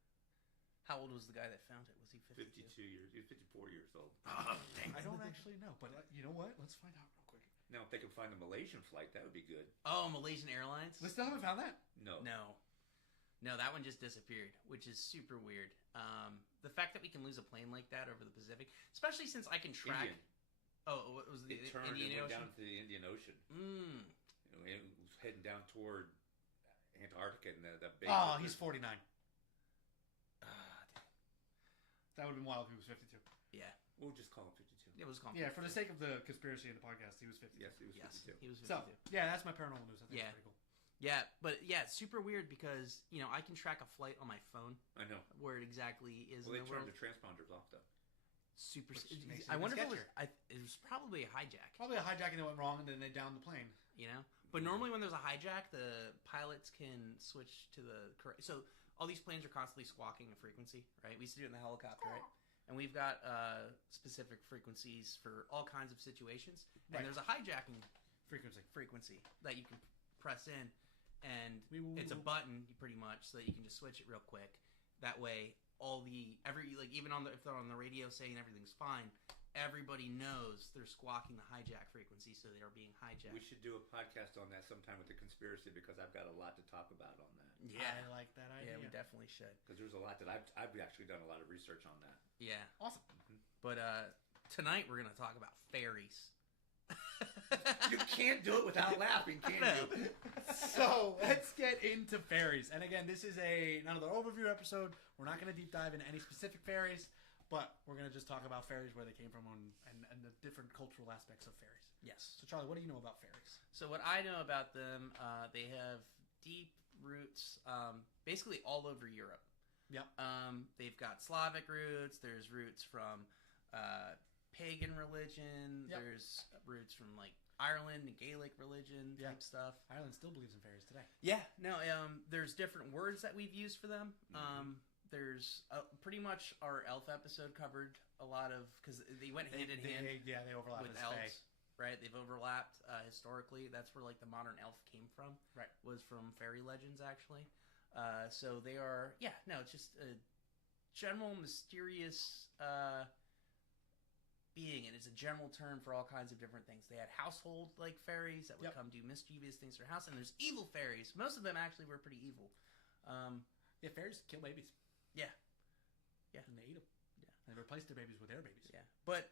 How old was the guy that found it? Was he 52? 52 years. He's 54 years old. Oh, dang. I don't actually know, but you know what? Let's find out real quick. Now, if they can find the Malaysian flight, that would be good. Oh, Malaysian Airlines? We still haven't found that. No. No, that one just disappeared, which is super weird. The fact that we can lose a plane like that over the Pacific, especially since I can track... Indian. Oh, what was the It turned Indian and went Ocean? down to the Indian Ocean. Mm. You know, it was heading down toward Antarctica and that big. Oh, he's 49. Damn. That would have been wild if he was 52. Yeah. We'll just call him 52. It was Yeah, for the sake of the conspiracy in the podcast, he was 52. Yes, he was Yes, 52. he was 52. So, yeah, that's my paranormal news. I think Yeah. it's pretty cool. Yeah, but yeah, it's super weird because, you know, I can track a flight on my phone I know. where it exactly is Well, they in the turned world. the transponders off, though. Super. Which makes it I even wonder if it was. sketchier. It was probably a hijack. Probably a hijacking that went wrong, and then they downed the plane. You know, but normally when there's a hijack, the pilots can switch to the correct. So all these planes are constantly squawking a frequency, right? We used to do it in the helicopter, right? And we've got specific frequencies for all kinds of situations. And Right. there's a hijacking Frequency. that you can press in, and Wee-woo, it's a wee-woo. button pretty much, so that you can just switch it real quick. That way, even on if they're on the radio saying everything's fine, everybody knows they're squawking the hijack frequency, so they are being hijacked. We should do a podcast on that sometime with the conspiracy because I've got a lot to talk about on that. Yeah, I like that idea. yeah, we definitely should. Because there's a lot that I've actually done a lot of research on that. Yeah, Awesome. but tonight we're gonna talk about fairies. You can't do it without laughing, can you? So, let's get into fairies. And again, this is another overview episode. We're not going to deep dive into any specific fairies, but we're going to just talk about fairies, where they came from, and the different cultural aspects of fairies. Yes. So, Charlie, what do you know about fairies? So what I know about them, they have deep roots, basically all over Europe. Yep. They've got Slavic roots. There's roots from pagan religion. Yep. There's roots from like Ireland and Gaelic religion type stuff. Ireland still believes in fairies today. Yeah. No. There's different words that we've used for them. there's pretty much our elf episode covered a lot of because they went hand in hand. They overlap with as elves, fae. right? They've overlapped historically. That's where like the modern elf came from. Right. Was from fairy legends actually. So they are it's just a general mysterious being, and it's a general term for all kinds of different things. They had household like fairies that would come do mischievous things to their house, and there's evil fairies. Most of them actually were pretty evil. Fairies kill babies. Yeah. And they eat them. Yeah. And replace their babies with their babies. Yeah. But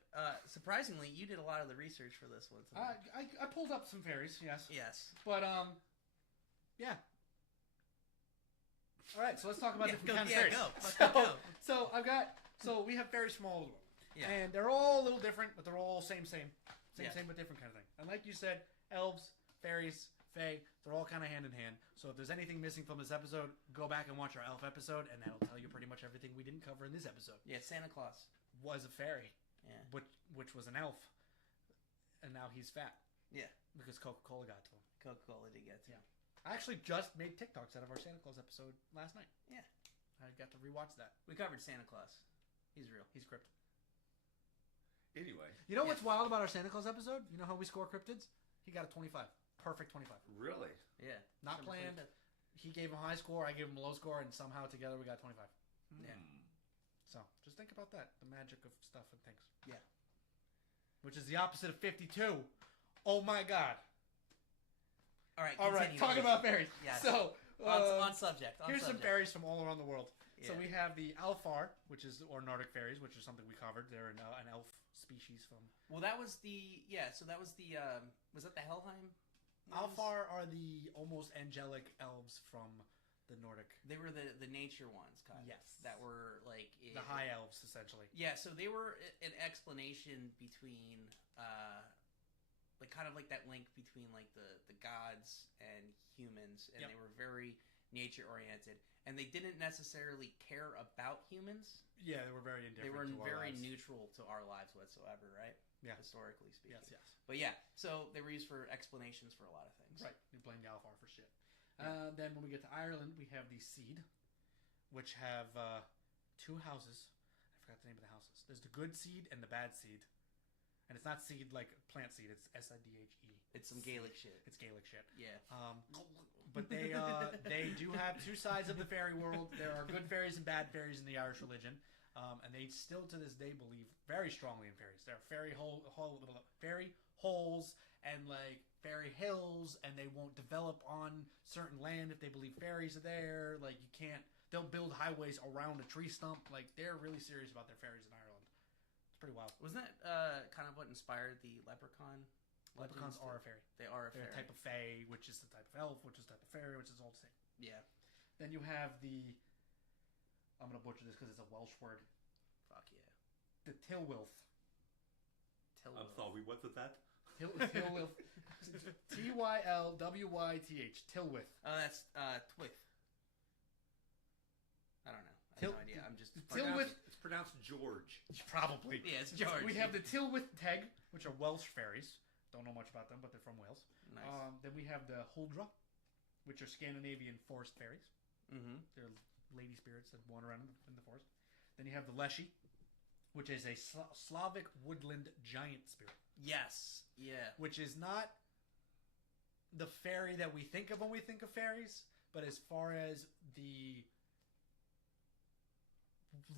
surprisingly, you did a lot of the research for this one. I pulled up some fairies, yes. Yes. But, yeah. All right, so let's talk about different kinds of fairies. Go. So we have fairies from all over the world. Yeah. And they're all a little different, but they're all same but different kind of thing. And like you said, elves, fairies, fae, they're all kind of hand in hand. So if there's anything missing from this episode, go back and watch our elf episode, and that'll tell you pretty much everything we didn't cover in this episode. Yeah, Santa Claus was a fairy, yeah, which was an elf, and now he's fat. Yeah, because Coca-Cola got to him. Coca-Cola did get to him. I actually just made TikToks out of our Santa Claus episode last night. Yeah, I got to rewatch that. We covered Santa Claus. He's real. He's cryptid. Anyway, you know what's wild about our Santa Claus episode? You know how we score cryptids? He got a 25. Perfect 25. Really? Yeah. Not planned. He gave him a high score, I gave him a low score, and somehow together we got 25. Yeah. So, just think about that. The magic of stuff and things. Yeah. Which is the opposite of 52. Oh my god. All right, talking about fairies. Yes. So, on subject. Here's some fairies from all around the world. Yeah. So we have the Alfar, or Nordic fairies, which is something we covered. They're an elf species from... Well, that was the... Yeah, so that was the... was that the Helheim? Alfar are the almost angelic elves from the Nordic. They were the nature ones, kind of. Yes. That were, like... The high elves, essentially. Yeah, so they were an explanation between... like, kind of like that link between, like, the gods and humans. And they were very nature-oriented. And they didn't necessarily care about humans. Yeah, they were very indifferent. They were to our very lives. neutral to our lives whatsoever, right? Yeah. Historically speaking. Yes. But yeah, so they were used for explanations for a lot of things. Right. You blame the Alfar for shit. Yeah. Then when we get to Ireland, we have the Seed, which have two houses. I forgot the name of the houses. There's the good seed and the bad seed. And it's not seed like plant seed. It's Sidhe. It's some Gaelic shit. It's Gaelic shit. Yeah. But they do have two sides of the fairy world. There are good fairies and bad fairies in the Irish religion. And they still to this day believe very strongly in fairies. There are fairy holes and like fairy hills, and they won't develop on certain land if they believe fairies are there. Like you can't. They'll build highways around a tree stump. Like they're really serious about their fairies in Ireland. It's pretty wild. Wasn't that kind of what inspired the leprechaun? Leprechauns are a fairy. They are a fairy. They're a type of fae, which is the type of elf, which is the type of fairy, which is all the same. Yeah. Then you have the... I'm going to butcher this because it's a Welsh word. Fuck yeah. The Tilwilth. I'm sorry, what's that? Tilwilth. T-Y-L-W-Y-T-H. Tilwith. Oh, that's Twith. I don't know. I have no idea. I'm just... Tilwith. It's pronounced George. Probably. Yeah, it's George. We have the Tilwith Teg, which are Welsh fairies. Don't know much about them, but they're from Wales. Nice. Then we have the Huldra, which are Scandinavian forest fairies. Mm-hmm. They're lady spirits that wander around in the forest. Then you have the Leshy, which is a Slavic woodland giant spirit. Yes. Yeah. Which is not the fairy that we think of when we think of fairies, but as far as the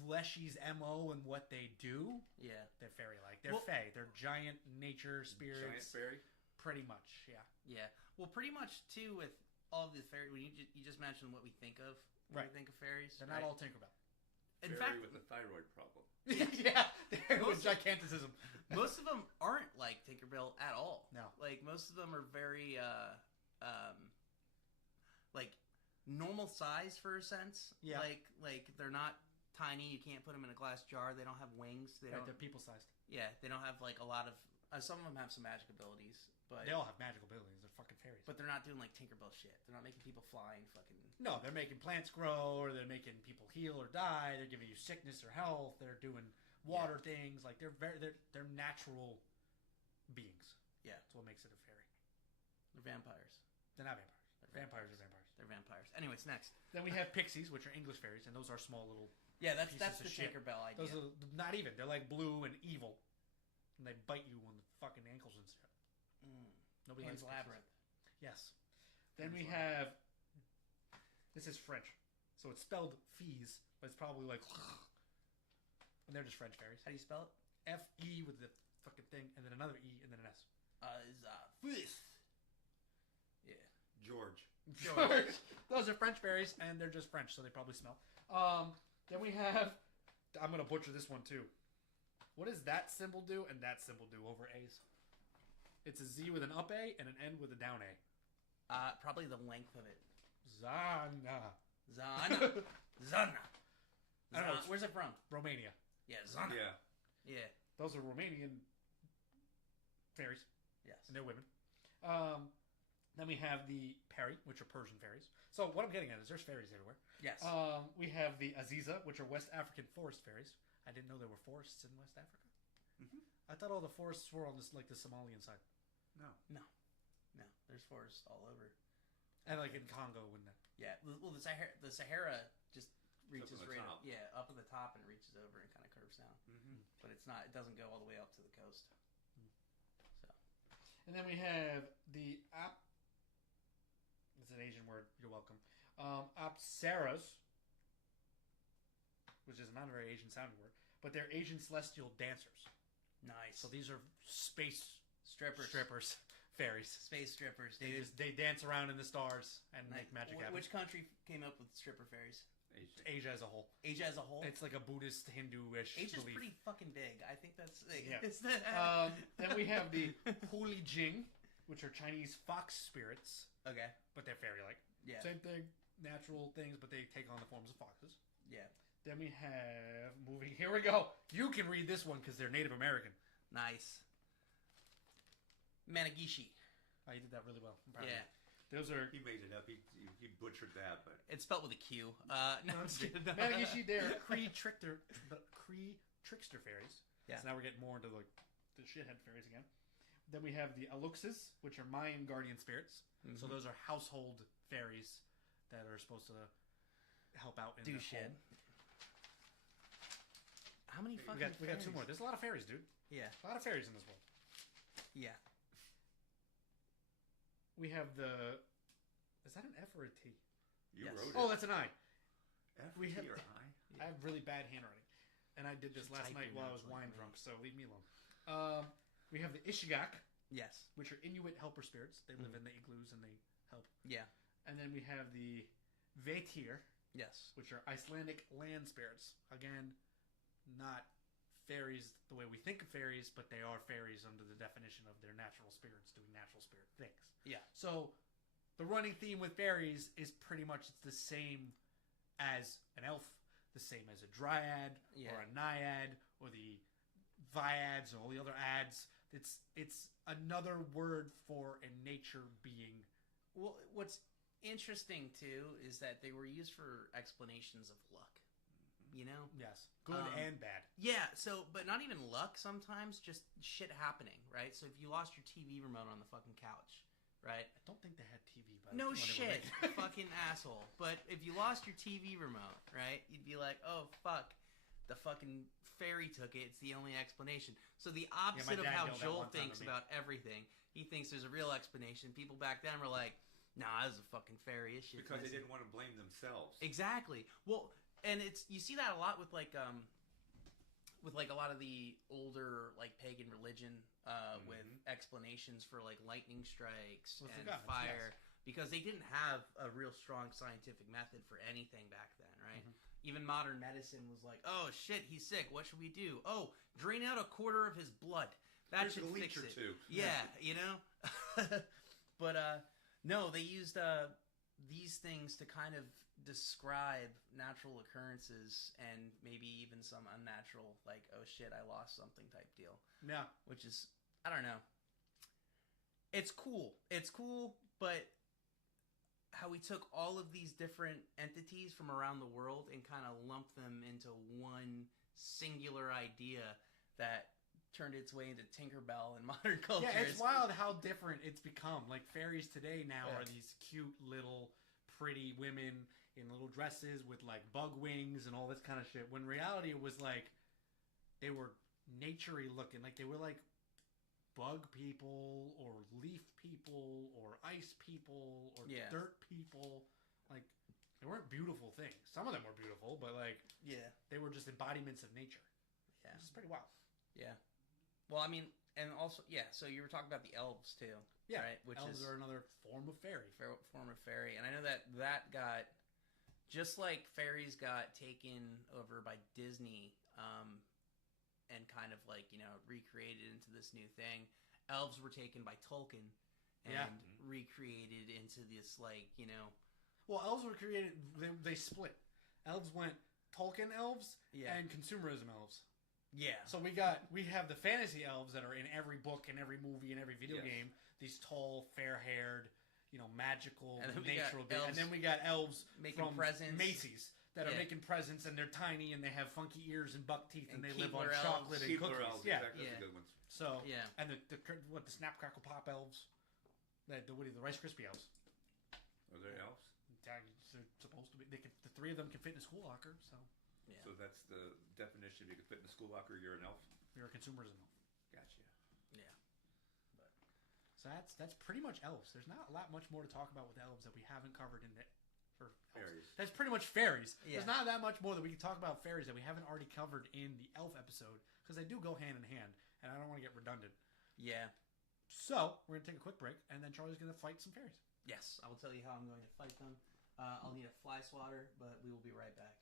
Leshy's MO and what they do, they're fairy-like. They're fae. They're giant nature spirits. Giant fairy? Pretty much, yeah. Yeah. Well, pretty much, too, with all of the fairies, when you just mentioned what we think of when we think of fairies. They're not all Tinkerbell. In fairy fact, with a thyroid problem. Yeah, there was giganticism. Most of them aren't like Tinkerbell at all. No. Like, most of them are very, like, normal size for a sense. Yeah. Like they're not tiny. You can't put them in a glass jar. They don't have wings. They're people-sized. Yeah, they don't have, like, a lot of... some of them have some magic abilities, but... They all have magical abilities. They're fucking fairies. But they're not doing, like, Tinkerbell shit. They're not making people fly and fucking... No, they're making plants grow, or they're making people heal or die. They're giving you sickness or health. They're doing water things. Like, they're natural beings. Yeah. That's what makes it a fairy. They're vampires. They're not vampires. Vampires are vampires. They're vampires. Anyways, next. Then we have pixies, which are English fairies, and those are small little. Yeah, that's Pieces the of shit. Tinkerbell idea. Those are not even. They're like blue and evil, and they bite you on the fucking ankles and stuff. Nobody Pan's likes Labyrinth. pixies. Yes. Then we have. This is French, so it's spelled fees, but it's probably like. And they're just French fairies. How do you spell it? F-E with the fucking thing, and then another E, and then an S. Fizz. Yeah. George. Those are French fairies, and they're just French, so they probably smell. Then we have. I'm gonna butcher this one too. What does that symbol do and that symbol do over A's? It's a Z with an up A and an N with a down A. Probably the length of it. Zana. Zana. Zana. I don't know. Where's it from? Romania. Yeah, Zana. Yeah. Yeah. Those are Romanian fairies, Yes. and they're women. Then we have the Peri, which are Persian fairies. So what I'm getting at is there's fairies everywhere. Yes. We have the Aziza, which are West African forest fairies. I didn't know there were forests in West Africa. Mm-hmm. I thought all the forests were on this, like the Somalian side, No. There's forests all over. and like in Congo and that. Yeah. Well, the Sahara just reaches Up on the right top. up at the top and reaches over and kind of curves down. Mm-hmm. But it's not. It doesn't go all the way up to the coast. So. And then we have the It's an Asian word. You're welcome. Apsaras, which is not a very Asian sounding word, but they're Asian celestial dancers. Nice. So these are space strippers. fairies. Space strippers, They dude. just they dance around in the stars and make magic happen. Which country came up with stripper fairies? Asia as a whole. Asia as a whole. It's like a Buddhist, Hindu-ish Asia's belief. pretty fucking big. I think that's. Yeah. It's the, Then we have the Huli Jing, which are Chinese fox spirits, okay. but they're fairy-like. Yeah. Same thing, natural things, but they take on the forms of foxes. Yeah. Then we have moving. Here we go. You can read this one because they're Native American. Nice. Managishi. Oh, you did that really well. I'm proud of Yeah. you. Those are He made it up. He butchered that, but It's spelled with a Q. No, I'm just kidding. Managishi. They're Cree trickster fairies. Yeah. So now we're getting more into like the shithead fairies again. Then we have the Aluxes, which are Mayan guardian spirits. Mm-hmm. So those are household fairies that are supposed to help out in Do the shit. home. How many We fucking got two fairies? more. There's a lot of fairies, dude. Yeah. A lot of fairies in this world. Yeah. We have the. Is that an F or a T? you Yes. wrote it. Oh, that's an I. F, we T, have- or I? I have really bad handwriting, and I did this Should last type night your while I notes was like wine me. drunk. So leave me alone. We have the Ishigak, Yes. which are Inuit helper spirits. They live in the igloos and they help. Yeah. And then we have the Vetir, Yes. which are Icelandic land spirits. Again, not fairies the way we think of fairies, but they are fairies under the definition of their natural spirits doing natural spirit things. Yeah. So the running theme with fairies is pretty much it's the same as an elf, the same as a dryad Yeah. or a naiad or the Viads and all the other ads. It's another word for a nature being. Well, what's interesting too is that they were used for explanations of luck. You know? Yes, good and bad. Yeah, so, but not even luck sometimes, just shit happening, right? So if you lost your TV remote on the fucking couch, right? I don't think they had TV. By No when they were shit, making- fucking asshole. But if you lost your TV remote, right, you'd be like, oh, fuck, the fucking fairy took it. It's the only explanation. So the opposite of dad how yelled that Joel one time thinks at me. about everything, he thinks there's a real explanation. People back then were like, nah, this is a fucking fairy. This shit's Because they messy. didn't want to blame themselves. Exactly. Well, and it's you see that a lot with like a lot of the older like pagan religion with explanations for like lightning strikes With the and gods, fire because they didn't have a real strong scientific method for anything back then, right? Even modern medicine was like, oh shit, he's sick. What should we do? Oh, drain out a quarter of his blood. That Here's should a leech fix or it. two. Yeah, you know. But no, they used these things to kind of describe natural occurrences and maybe even some unnatural, like, oh shit, I lost something type deal. Yeah. Which is, I don't know. It's cool. It's cool, but how we took all of these different entities from around the world and kind of lumped them into one singular idea that turned its way into Tinkerbell and modern culture. Yeah, it's wild how different it's become. Like fairies today now Yeah. are these cute little pretty women in little dresses with like bug wings and all this kind of shit. When in reality, it was like they were naturey looking, like they were like bug people or leaf people or ice people or dirt people. Like they weren't beautiful things. Some of them were beautiful, but like they were just embodiments of nature. Yeah, it's pretty wild. Yeah. Well, I mean, and also, so you were talking about the elves, too. Yeah, right? Which elves are another form of fairy. Form of fairy. And I know that got, just like fairies got taken over by Disney and kind of like, recreated into this new thing, elves were taken by Tolkien and recreated into this, like, Well, elves were created, they split. Elves went Tolkien elves and consumerism elves. Yeah. So we have the fantasy elves that are in every book and every movie and every video game. These tall, fair-haired, magical, natural. And then we got elves making from presents. Macy's that are making presents, and they're tiny and they have funky ears and buck teeth and they live on elves. chocolate and cookies. Elves, exactly. Those are good ones. So and the Snap Crackle Pop elves, the Rice Krispie elves. Are they elves? They're supposed to be. The three of them can fit in a school locker. So. Yeah. So that's the definition. If you can fit in a school locker, you're an elf. You're a consumerism elf. Gotcha. Yeah. So that's pretty much elves. There's not a lot much more to talk about with elves that we haven't covered in the for fairies. That's pretty much fairies. Yeah. There's not that much more that we can talk about fairies that we haven't already covered in the elf episode because they do go hand in hand, and I don't want to get redundant. Yeah. So we're gonna take a quick break, and then Charlie's gonna fight some fairies. Yes, I will tell you how I'm going to fight them. I'll need a fly swatter, but we will be right back.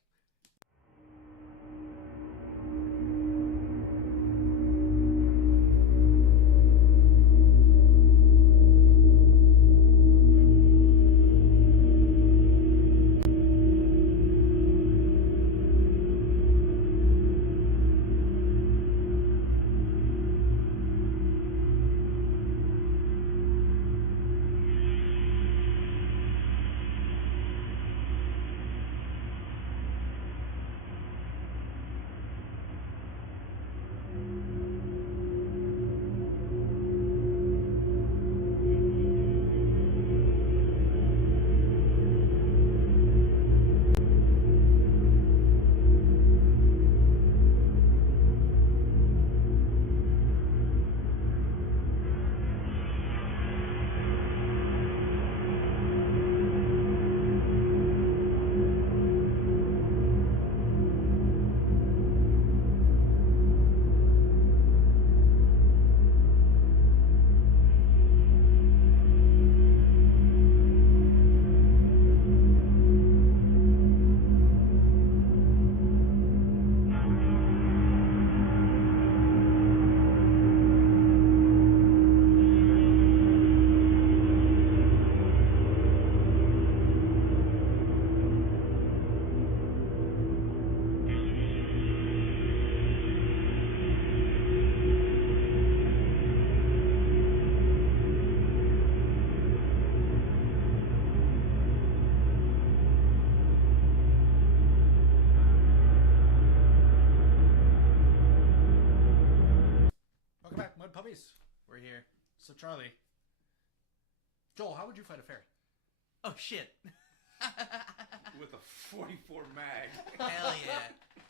Mudpuppies. We're here. So Charlie, Joel, how would you fight a fairy? Oh shit! With a 44 mag. Hell yeah!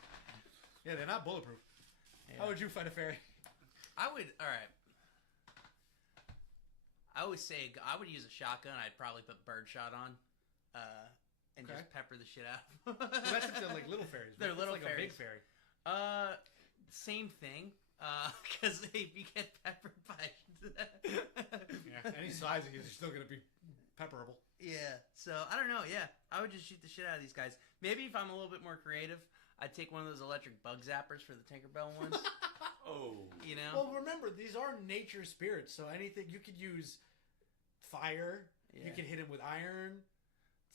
Yeah, they're not bulletproof. Yeah. How would you fight a fairy? I would. All right. I would say I would use a shotgun. I'd probably put birdshot on, and just pepper the shit out. Well, that's if they're like little fairies. They're little like fairies. a big fairy. Same thing. Because if you get peppered by any size of you, they're still gonna be pepperable. Yeah. So I don't know. Yeah, I would just shoot the shit out of these guys. Maybe if I'm a little bit more creative, I'd take one of those electric bug zappers for the Tinkerbell ones. Oh. You know. Well, remember these are nature spirits, so anything you could use fire. Yeah. You could hit him with iron,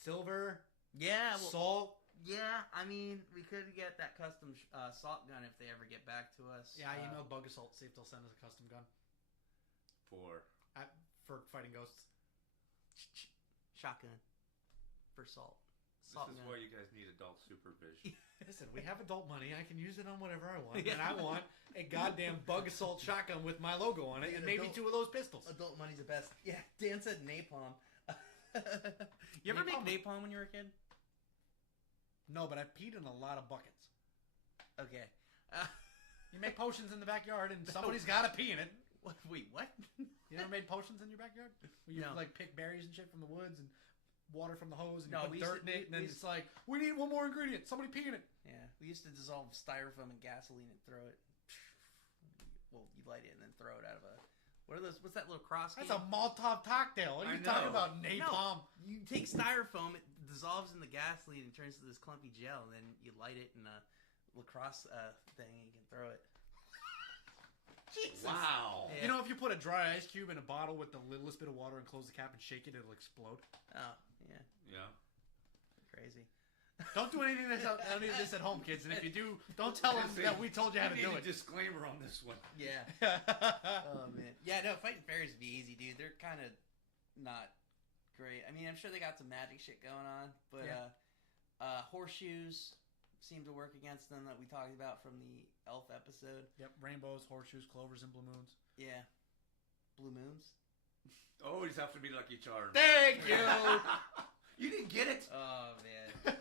silver. Yeah. Well, salt. Yeah, I mean, we could get that custom salt gun if they ever get back to us. Yeah, I emailed Bug Assault to see if they'll send us a custom gun For fighting ghosts. Shotgun for salt. This is why you guys need adult supervision. Listen, we have adult money. I can use it on whatever I want, and I want a goddamn Bug Assault shotgun with my logo on it, and maybe two of those pistols. Adult money's the best. Yeah, Dan said napalm. You ever make Napalm? napalm when you were a kid? No, but I peed in a lot of buckets. Okay. You make potions in the backyard, and somebody's got to pee in it. Wait, what? You never made potions in your backyard? Where you No. like pick berries and shit from the woods and water from the hose and No, you we put used dirt to- in it, and then we it's like, we need one more ingredient. Somebody pee in it. Yeah, we used to dissolve styrofoam in gasoline and throw it. Well, you light it and then throw it out of a. What are those? What's that little cross? That's a Molotov cocktail. What are I you talking know. about? Napalm. No, you take styrofoam, it dissolves in the gasoline and turns to this clumpy gel, and then you light it in a lacrosse thing and you can throw it. Jesus. Wow. Yeah. You know, if you put a dry ice cube in a bottle with the littlest bit of water and close the cap and shake it, it'll explode. Oh, yeah. Yeah. Crazy. Don't do any of this at home, kids. And if you do, don't tell them that we told you how to do need it. a disclaimer on this one. Yeah. Oh, man. Yeah, no, fighting fairies would be easy, dude. They're kind of not great. I mean, I'm sure they got some magic shit going on, but horseshoes seem to work against them that we talked about from the elf episode. Yep, rainbows, horseshoes, clovers, and blue moons. Yeah. Blue moons? Always have to be Lucky Charms. Thank you. You didn't get it? Oh, man.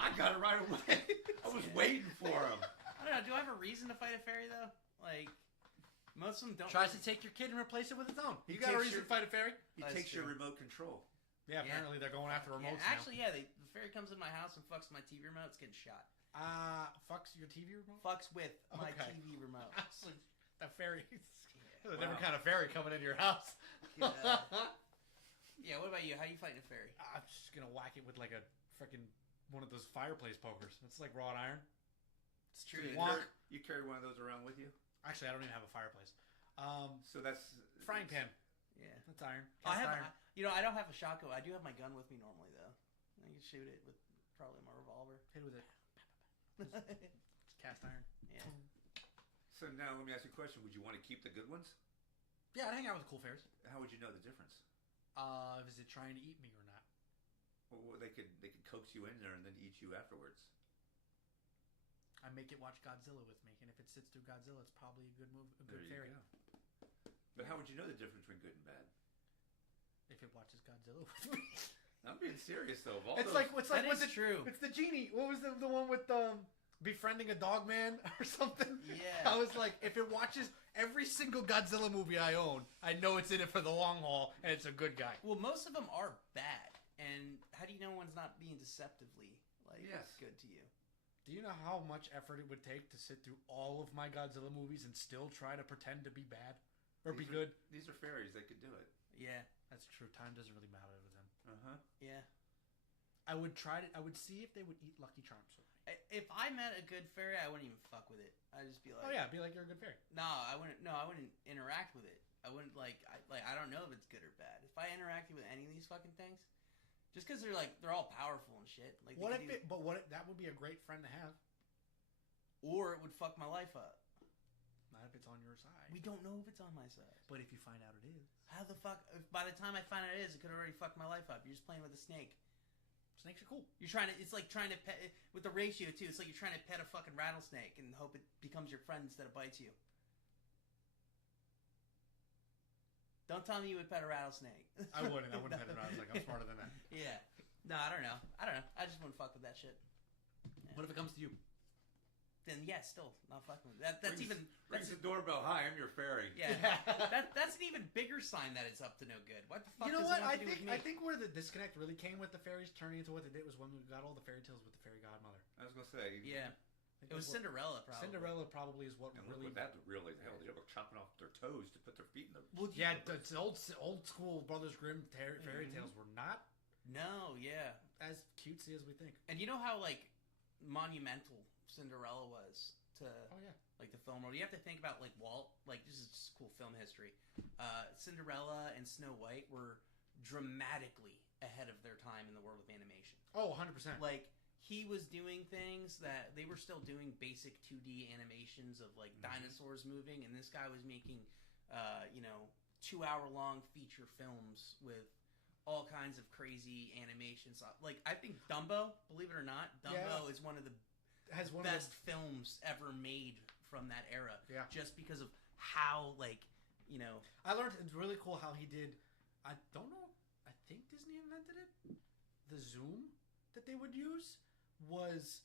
I got it right away. I was waiting for him. I don't know. Do I have a reason to fight a fairy, though? Like, most of them don't. Tries to take your kid and replace it with its own. He You got a takes reason your- to fight a fairy? He That's takes your true. remote control. Yeah, apparently they're going after Yeah, remotes actually, yeah, the fairy comes in my house and fucks my TV remote. It's getting shot. now. Fucks your TV remote? Fucks with my Okay. TV remote. Actually, that fairy. Yeah. A different Wow. kind of fairy coming into your house. Yeah, what about you? How you fighting a fairy? I'm just gonna whack it with like a freaking one of those fireplace pokers. It's like wrought iron. It's true. You Walk. carry one of those around with you? Actually, I don't even have a fireplace. So that's... Frying pan. Yeah. That's iron. I Cast have, iron. I don't have a shotgun. I do have my gun with me normally, though. I can shoot it with probably my revolver. Hit with it. It's cast iron. Yeah. So now let me ask you a question. Would you want to keep the good ones? Yeah, I'd hang out with cool fairies. How would you know the difference? Is it trying to eat me or not? Well, they could coax you in there and then eat you afterwards. I make it watch Godzilla with me, and if it sits through Godzilla, it's probably a good move, a good There fairy. you go. But how would you know the difference between good and bad? If it watches Godzilla with me, I'm being serious though. Of all it's those, like what's like That what's is it? true. It's the genie. What was the one with befriending a dog man or something? Yeah. I was like, if it watches every single Godzilla movie I own, I know it's in it for the long haul, and it's a good guy. Well, most of them are bad. And how do you know one's not being deceptively Yes. good to you? Do you know how much effort it would take to sit through all of my Godzilla movies and still try to pretend to be bad or be good? These are fairies. They could do it. Yeah. That's true. Time doesn't really matter with them. Uh-huh. Yeah. I would see if they would eat Lucky Charms with me. If I met a good fairy, I wouldn't even fuck with it. I'd just be like, Oh yeah, be like you're a good fairy. No, I wouldn't. No, I wouldn't interact with it. I wouldn't I don't know if it's good or bad. If I interacted with any of these fucking things, just because they're all powerful and shit. Like, What if it? But that would be a great friend to have. Or it would fuck my life up. Not if it's on your side. We don't know if it's on my side. But if you find out it is, How the fuck? By the time I find out it is, it could already fuck my life up. You're just playing with a snake. snakes are cool. You're trying to. It's like trying to pet with the ratio too. It's like you're trying to pet a fucking rattlesnake and hope it becomes your friend instead of bites you. Don't tell me you would pet a rattlesnake. I wouldn't. I wouldn't pet it. I was like, I'm smarter than that. Yeah. No, I don't know. I just wouldn't fuck with that shit. What if it comes to you? Then yeah, still not fucking with that. That's Rings- even. Rings That's the doorbell. Hi, I'm your fairy. yeah. That's an even bigger sign that it's up to no good. What the fuck? You know does what? it have I to do think with me? I think where the disconnect really came with the fairies turning into what they did was when we got all the fairy tales with the fairy godmother. I was gonna say. Yeah. I think It was what- Cinderella, probably. Cinderella probably is what And look really. what that really hell. They were chopping off their toes to put their feet in the. Well, Yeah, it's old school Brothers Grimm fairy tales were not No, yeah. as cutesy as we think. And you know how like monumental Cinderella was to Oh yeah. like the film world. You have to think about like Walt. Like this is just cool film history. Cinderella and Snow White were dramatically ahead of their time in the world of animation. Oh, 100%. Like he was doing things that they were still doing basic 2D animations of like dinosaurs moving, and this guy was making 2-hour-long feature films with all kinds of crazy animations. Like I think Dumbo, believe it or not, Dumbo is one of the Has one best of films ever made from that era. Yeah. Just because of how I learned it's really cool how he did. I don't know. I think Disney invented it. The zoom that they would use was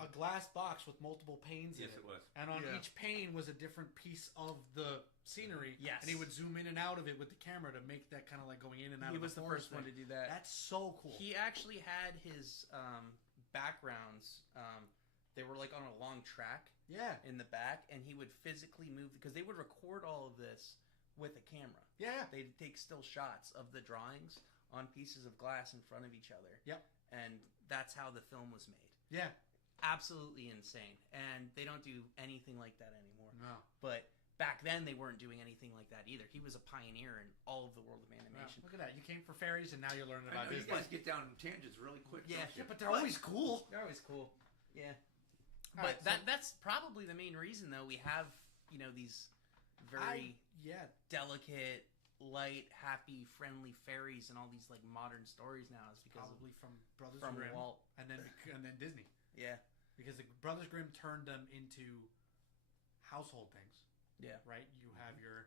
a glass box with multiple panes in Yes, it. it was. And on Yeah. each pane was a different piece of the scenery. Yes. And he would zoom in and out of it with the camera to make that kind of like going in and out He of was the forest first one to thing. do that. That's so cool. He actually had his backgrounds. They were like on a long track Yeah. in the back, and he would physically move because they would record all of this with a camera. Yeah. They'd take still shots of the drawings on pieces of glass in front of each other. Yep. And that's how the film was made. Yeah. Absolutely insane. And they don't do anything like that anymore. No. But back then, they weren't doing anything like that either. He was a pioneer in all of the world of Wow, animation. look at that. You came for fairies and now you're learning I about know you Disney. guys get down tangents really quick. Yeah. don't you? Yeah, but they're always cool. They're always cool. Yeah. All But right, so- that's probably the main reason, though. We have, these very Yeah. delicate, light, happy, friendly fairies and all these, like, modern stories now is because Probably from Brothers from Grimm Walt. and then Disney. Yeah. Because the Brothers Grimm turned them into household things. Yeah. Right? You have your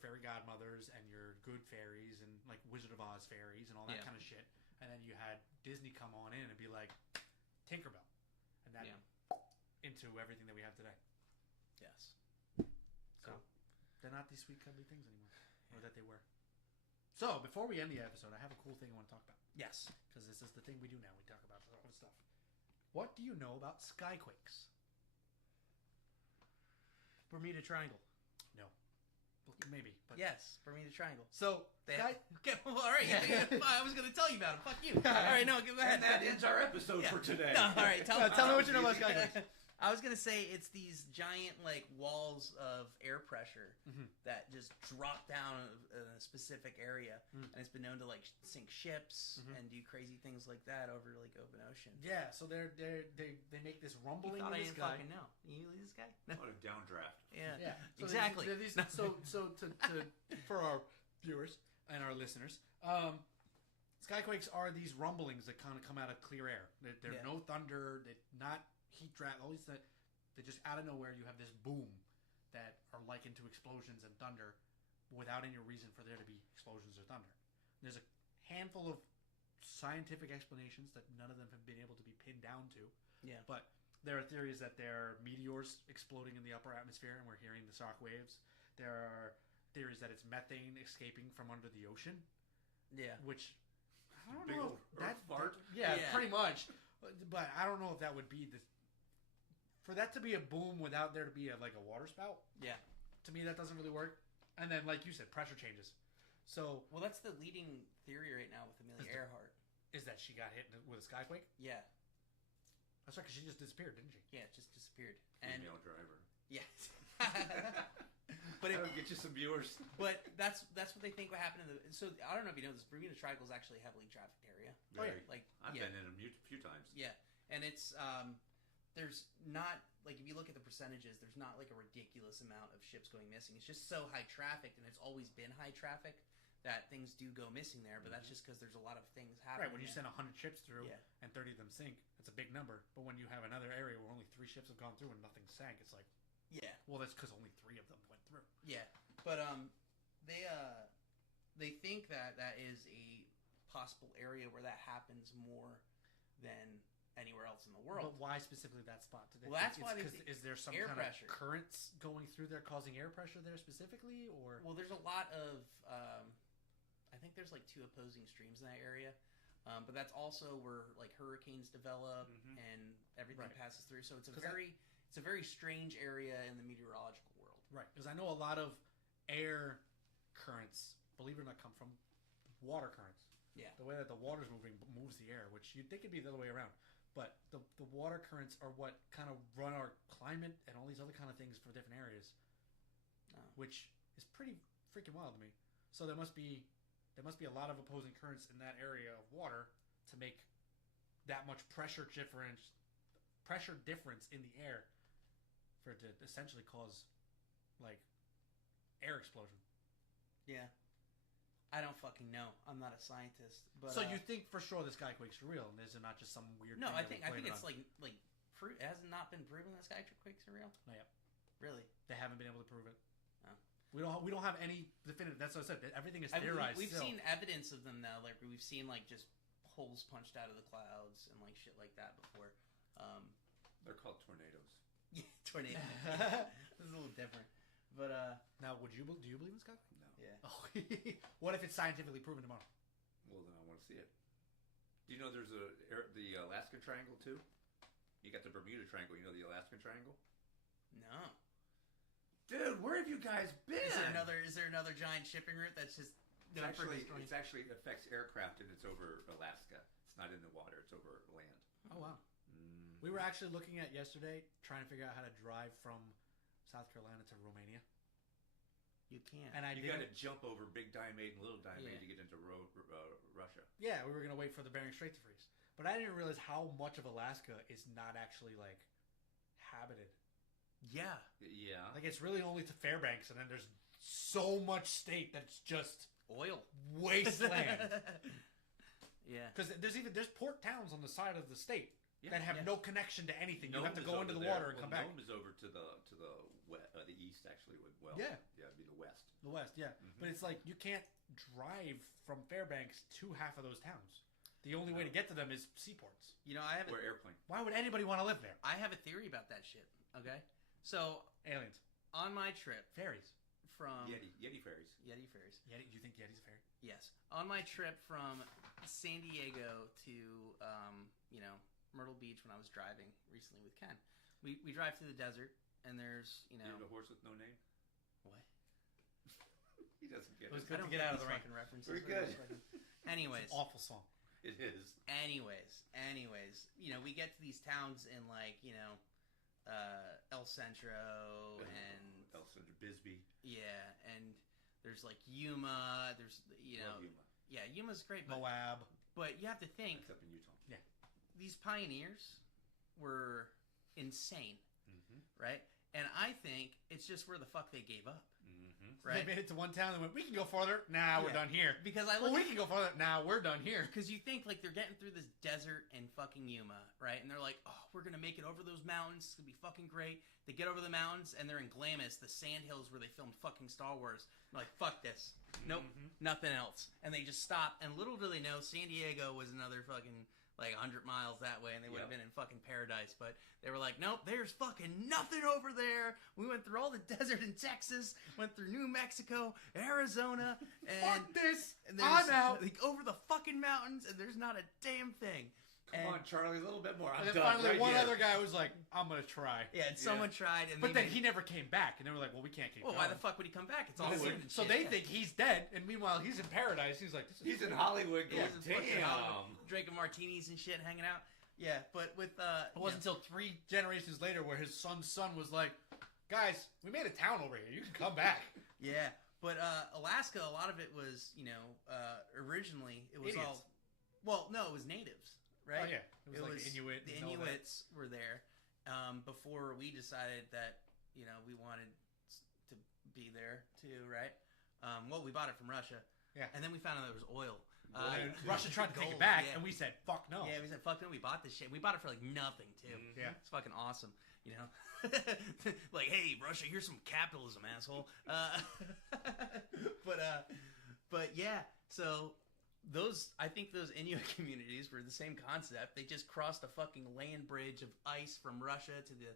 fairy godmothers and your good fairies and like Wizard of Oz fairies and all that Yeah. kind of shit. And then you had Disney come on in and be like Tinkerbell. And that into everything that we have today. Yes. So they're not these sweet cuddly things anymore. Or that they were. So before we end the episode, I have a cool thing I want to talk about. Yes. Because this is the thing we do now. We talk about all this stuff. What do you know about skyquakes? Bermuda Triangle. No. Maybe. But Yes. Bermuda Triangle. So, They sky- okay, well, all right. Yeah. I was going to tell you about it. Fuck you. All right, no, go ahead. And that ends our episode for today. No, all right, Tell me what you know about skyquakes. I was gonna say it's these giant like walls of air pressure that just drop down in a specific area, and it's been known to like sink ships and do crazy things like that over like open ocean. Yeah, so they make this You rumbling thought in I the didn't sky. fucking know. You this guy? No. What a downdraft. Yeah. Yeah, so Exactly. So for our viewers and our listeners, skyquakes are these rumblings that kind of come out of clear air. They're Yeah. no thunder. They're not heat drag. All these that they just out of nowhere. You have this boom that are likened to explosions and thunder, without any reason for there to be explosions or thunder. There's a handful of scientific explanations that none of them have been able to be pinned down to. Yeah. But there are theories that they're meteors exploding in the upper atmosphere and we're hearing the shock waves. There are theories that it's methane escaping from under the ocean, Yeah. which I don't Big know. old That, earth fart? yeah, Yeah. pretty much. But I don't know if that would be the for that to be a boom without there to be like a water spout. Yeah. To me, that doesn't really work. And then, like you said, pressure changes. So Well, that's the leading theory right now with Amelia Is the- Earhart. is that she got hit with a skyquake? Yeah. That's right, because she just disappeared, didn't she? Yeah. It just disappeared. And Female driver. yeah. But but it'll get you some viewers. But that's what they think what happened in the. So I don't know if you know this. Bermuda Triangle is actually a heavily trafficked area. Oh, yeah. Very. Like I've yeah, been in a few times. yeah, and it's there's not like if you look at the percentages, there's not like a ridiculous amount of ships going missing. It's just so high trafficked, and it's always been high traffic that things do go missing there. But that's just because there's a lot of things happening. Right, when you there. send 100 ships through Yeah. and 30 of them sink, it's a big number. But when you have another area where only 3 ships have gone through and nothing sank, it's like, Yeah, well, that's because only 3 of them went through. yeah, but they think that that is a possible area where that happens more than anywhere else in the world. But why specifically that spot? Do they Well, that's think why it's they 'cause think is there some air kind pressure. of currents going through there causing air pressure there specifically? Or Well, there's a lot of, I think there's like 2 opposing streams in that area, but that's also where like hurricanes develop and everything Right. passes through. So it's a 'Cause it's a very strange area in the meteorological world. right, because I know a lot of air currents, believe it or not, come from water currents. Yeah. The way that the water's moving moves the air, which you'd think it'd be the other way around. But the water currents are what kind of run our climate and all these other kind of things for different areas, Oh. which is pretty freaking wild to me. So there must be a lot of opposing currents in that area of water to make that much pressure difference in the air for it to essentially cause like air explosion. Yeah. I don't fucking know. I'm not a scientist, but So you think for sure this skyquakes are real, and this is not just some weird? no, thing I that we think blame it it's on? like it has not been proven that skyquakes are real. Not yet. Really? They haven't been able to prove it. We don't have any definitive. That's what I said. Everything is theorized. We've still. seen evidence of them though. Like we've seen like just holes punched out of the clouds and like shit like that before. They're called tornadoes. Yeah, tornado. This is a little different. But now, do you believe in Scott? No. yeah. Oh, what if it's scientifically proven tomorrow? Well, then I want to see it. Do you know there's the Alaskan Triangle too? You got the Bermuda Triangle. You know the Alaskan Triangle? No. Dude, where have you guys been? Is there another giant shipping route that's just It's actually affects aircraft and it's over Alaska. It's not in the water. It's over land. Oh wow. We were actually looking at yesterday trying to figure out how to drive from South Carolina to Romania. You can't. And You got to jump over Big Diamond and Little Diamond to get into Russia. Yeah, we were gonna wait for the Bering Strait to freeze, but I didn't realize how much of Alaska is not actually like habited. Yeah. Yeah. Like it's really only to Fairbanks, and then there's so much state that's just Oil. wasteland. Yeah. Because there's port towns on the side of the state that have no connection to anything. You have to go into the water and come back. Nome is over to the east actually. Yeah, it'd be the west. The west, yeah. But it's like you can't drive from Fairbanks to half of those towns. The only way to get to them is seaports. You know, I have Or airplane. Why would anybody want to live there? I have a theory about that shit. Okay. So Aliens, on my trip fairies, from Yeti fairies. Yeti fairies. Yeti. You think Yeti's a fairy? Yes. On my trip from San Diego to Myrtle Beach when I was driving recently with Ken, we drive through the desert and there's You have a horse with no name? What? He doesn't get It was it. good to get out of the rain. fucking references. Very good. Anyways, It's an awful song. It is. anyways, we get to these towns in El Centro and El Centro Bisbee. yeah, and there's like Yuma. There's Love Yuma. yeah, Yuma's great, but Moab. you have to think Except in Utah. these pioneers were insane, Mm-hmm. right? And I think it's just where the fuck they gave up, Mm-hmm. right? They made it to one town and went, we can go farther. Nah, we're Yeah. done here. Because I Well, look we can go farther. Nah, we're done here. because you think like they're getting through this desert in fucking Yuma, right? And they're like, oh, we're gonna make it over those mountains. It's gonna be fucking great. They get over the mountains and they're in Glamis, the sand hills where they filmed fucking Star Wars. They're like, fuck this. Nope, nothing else. And they just stop. And little do they know, San Diego was another fucking like 100 miles that way, and they would have been in fucking paradise. But they were like, nope, there's fucking nothing over there. We went through all the desert in Texas, went through New Mexico, Arizona, and Fuck this. and I'm out. like over the fucking mountains, and there's not a damn thing. Come on, Charlie, a little bit more. I'm And then done. finally, right one here. other guy was like, I'm going to try. Yeah, and someone tried, and But they then he never came back. And they were like, well, we can't keep well, going. why the fuck would he come back? It's all So- food and so shit. they Yeah. think he's dead. And meanwhile, he's in paradise. He's like, this is He's in Hollywood Yeah, going, he's in fucking Hollywood, damn. drinking martinis and shit, hanging out. Yeah, but with It wasn't until 3 generations later where his son's son was like, guys, we made a town over here. You can come back. yeah, but Alaska, a lot of it was originally it was Idiots. it was natives, right? Oh, yeah. It was like the Inuit. The and all that. Inuits were there before we decided that we wanted to be there too, right? We bought it from Russia. Yeah. And then we found out there was oil. And Russia tried to take it gold, back, yeah. and we said, fuck no. Yeah, we said, fuck no, we bought this shit. We bought it for like nothing, too. Yeah. It's fucking awesome, like, hey, Russia, here's some capitalism, asshole. But yeah, so I think those Inuit communities were the same concept. They just crossed a fucking land bridge of ice from Russia to the,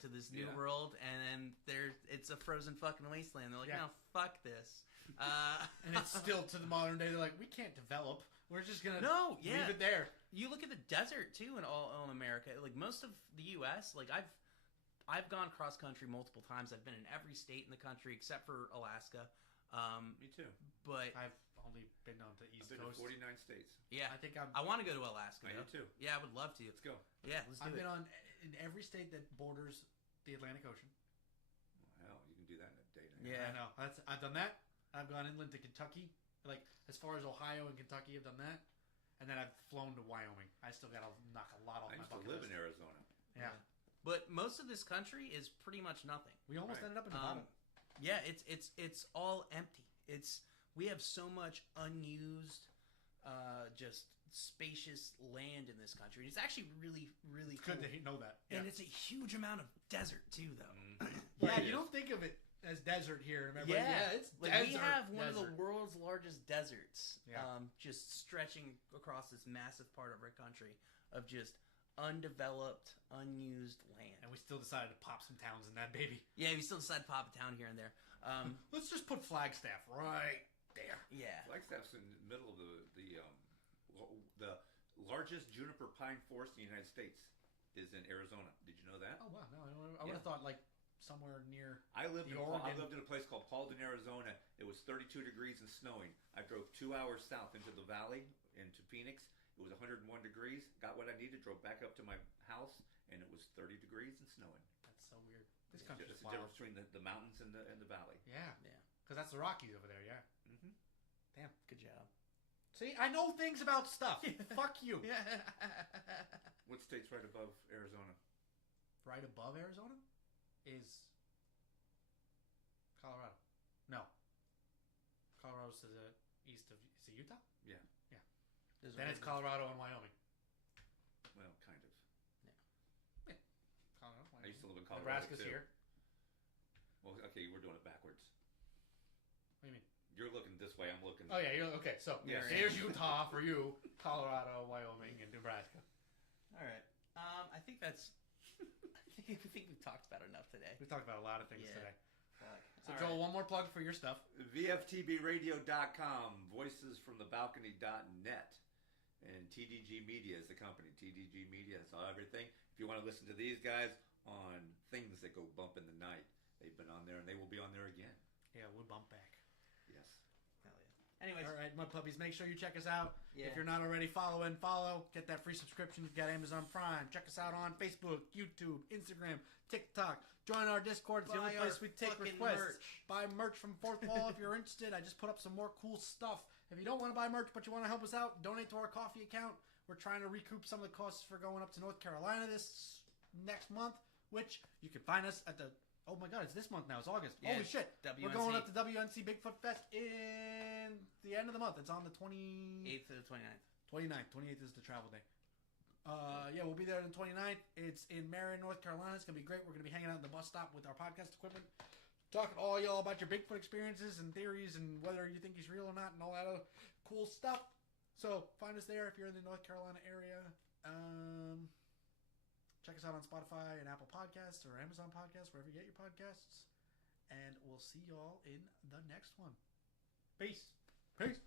to this new world, and then it's a frozen fucking wasteland. They're like, no, fuck this. And it's still to the modern day. They're like, we can't develop. We're just gonna leave it there. You look at the desert too in all America. Like most of the U.S., like I've gone cross country multiple times. I've been in every state in the country except for Alaska. Me too. But I've only been on the East I've been to Coast. 49 states. yeah, I think I'm. I want to go to Alaska. I do though. too. Yeah, I would love to. Let's go. Yeah, let's do I've it. been in every state that borders the Atlantic Ocean. Well, hell, you can do that in a day. Yeah. I know. I've done that. I've gone inland to Kentucky, like as far as Ohio and Kentucky. I've done that, and then I've flown to Wyoming. I still got to knock a lot off I my used to bucket live list. in Arizona. Yeah, But most of this country is pretty much nothing. we almost Right. ended up in Nevada. Yeah, it's all empty. We have so much unused, just spacious land in this country. It's actually really, really It's cool. good to know that. And it's a huge amount of desert too, though. Yeah, It you is. don't think of it as desert here. Remember? Yeah, It's like desert. we have one of the desert. world's largest deserts, Yeah. just stretching across this massive part of our country of just undeveloped, unused land. And we still decided to pop some towns in that baby. Yeah, we still decide to pop a town here and there. Let's just put Flagstaff right there. Yeah, Flagstaff's in the middle of the largest juniper pine forest in the United States is in Arizona. Did you know that? Oh wow, no, I would have thought like somewhere near. I lived The in Oregon. a place called Paulden, Arizona. It was 32 degrees and snowing. I drove 2 hours south into the valley, into Phoenix. It was 101 degrees. Got what I needed. Drove back up to my house, and it was 30 degrees and snowing. That's so weird. This It's country's the wild. difference between the mountains and the valley. Yeah, Yeah. because that's the Rockies over there. Yeah. Mm-hmm. good job. See, I know things about stuff. Fuck you. Yeah. What state's right above Arizona? Right above Arizona is Colorado. No. Colorado's to the east of. Is it Utah? There's Then a it's river. Colorado and Wyoming. Well, kind of. Colorado, I Wyoming. used to live in Colorado Nebraska's too. here. Well, okay, we're doing it backwards. What do you mean? You're looking this way. I'm looking. Oh yeah, you're okay. So Yes. here's Utah for you, Colorado, Wyoming, and Nebraska. All right. I think that's. I think we've talked about enough today. We talked about a lot of things Yeah. today. Fuck. So All Joel, right. one more plug for your stuff. VFTBRadio.com, voicesfromthebalcony.net, and TDG Media is the company. TDG Media is everything. If you want to listen to these guys on things that go bump in the night, they've been on there and they will be on there again. Yeah, we'll bump back. Yes. Hell yeah. Anyways, All right, Mudpuppies, make sure you check us out. yeah. If you're not already follow. Get that free subscription. You've got Amazon Prime. Check us out on Facebook, YouTube, Instagram, TikTok. Join our Discord. It's the only Buy place our we take fucking requests. merch. Buy merch from Fourth Wall if you're interested. I just put up some more cool stuff. If you don't want to buy merch but you want to help us out, donate to our coffee account. We're trying to recoup some of the costs for going up to North Carolina this next month, which you can find us at the... Oh my god, it's this month now. It's August. Yeah, Holy shit. WNC. We're going up to WNC Bigfoot Fest in the end of the month. It's on the 8th to the 29th. 29th. 28th is the travel day. Yeah, we'll be there on the 29th. It's in Marion, North Carolina. It's going to be great. We're going to be hanging out at the bus stop with our podcast equipment, talking to all y'all about your Bigfoot experiences and theories and whether you think he's real or not and all that other cool stuff. So find us there if you're in the North Carolina area. Check us out on Spotify and Apple Podcasts or Amazon Podcasts, wherever you get your podcasts. And we'll see y'all in the next one. Peace. Peace.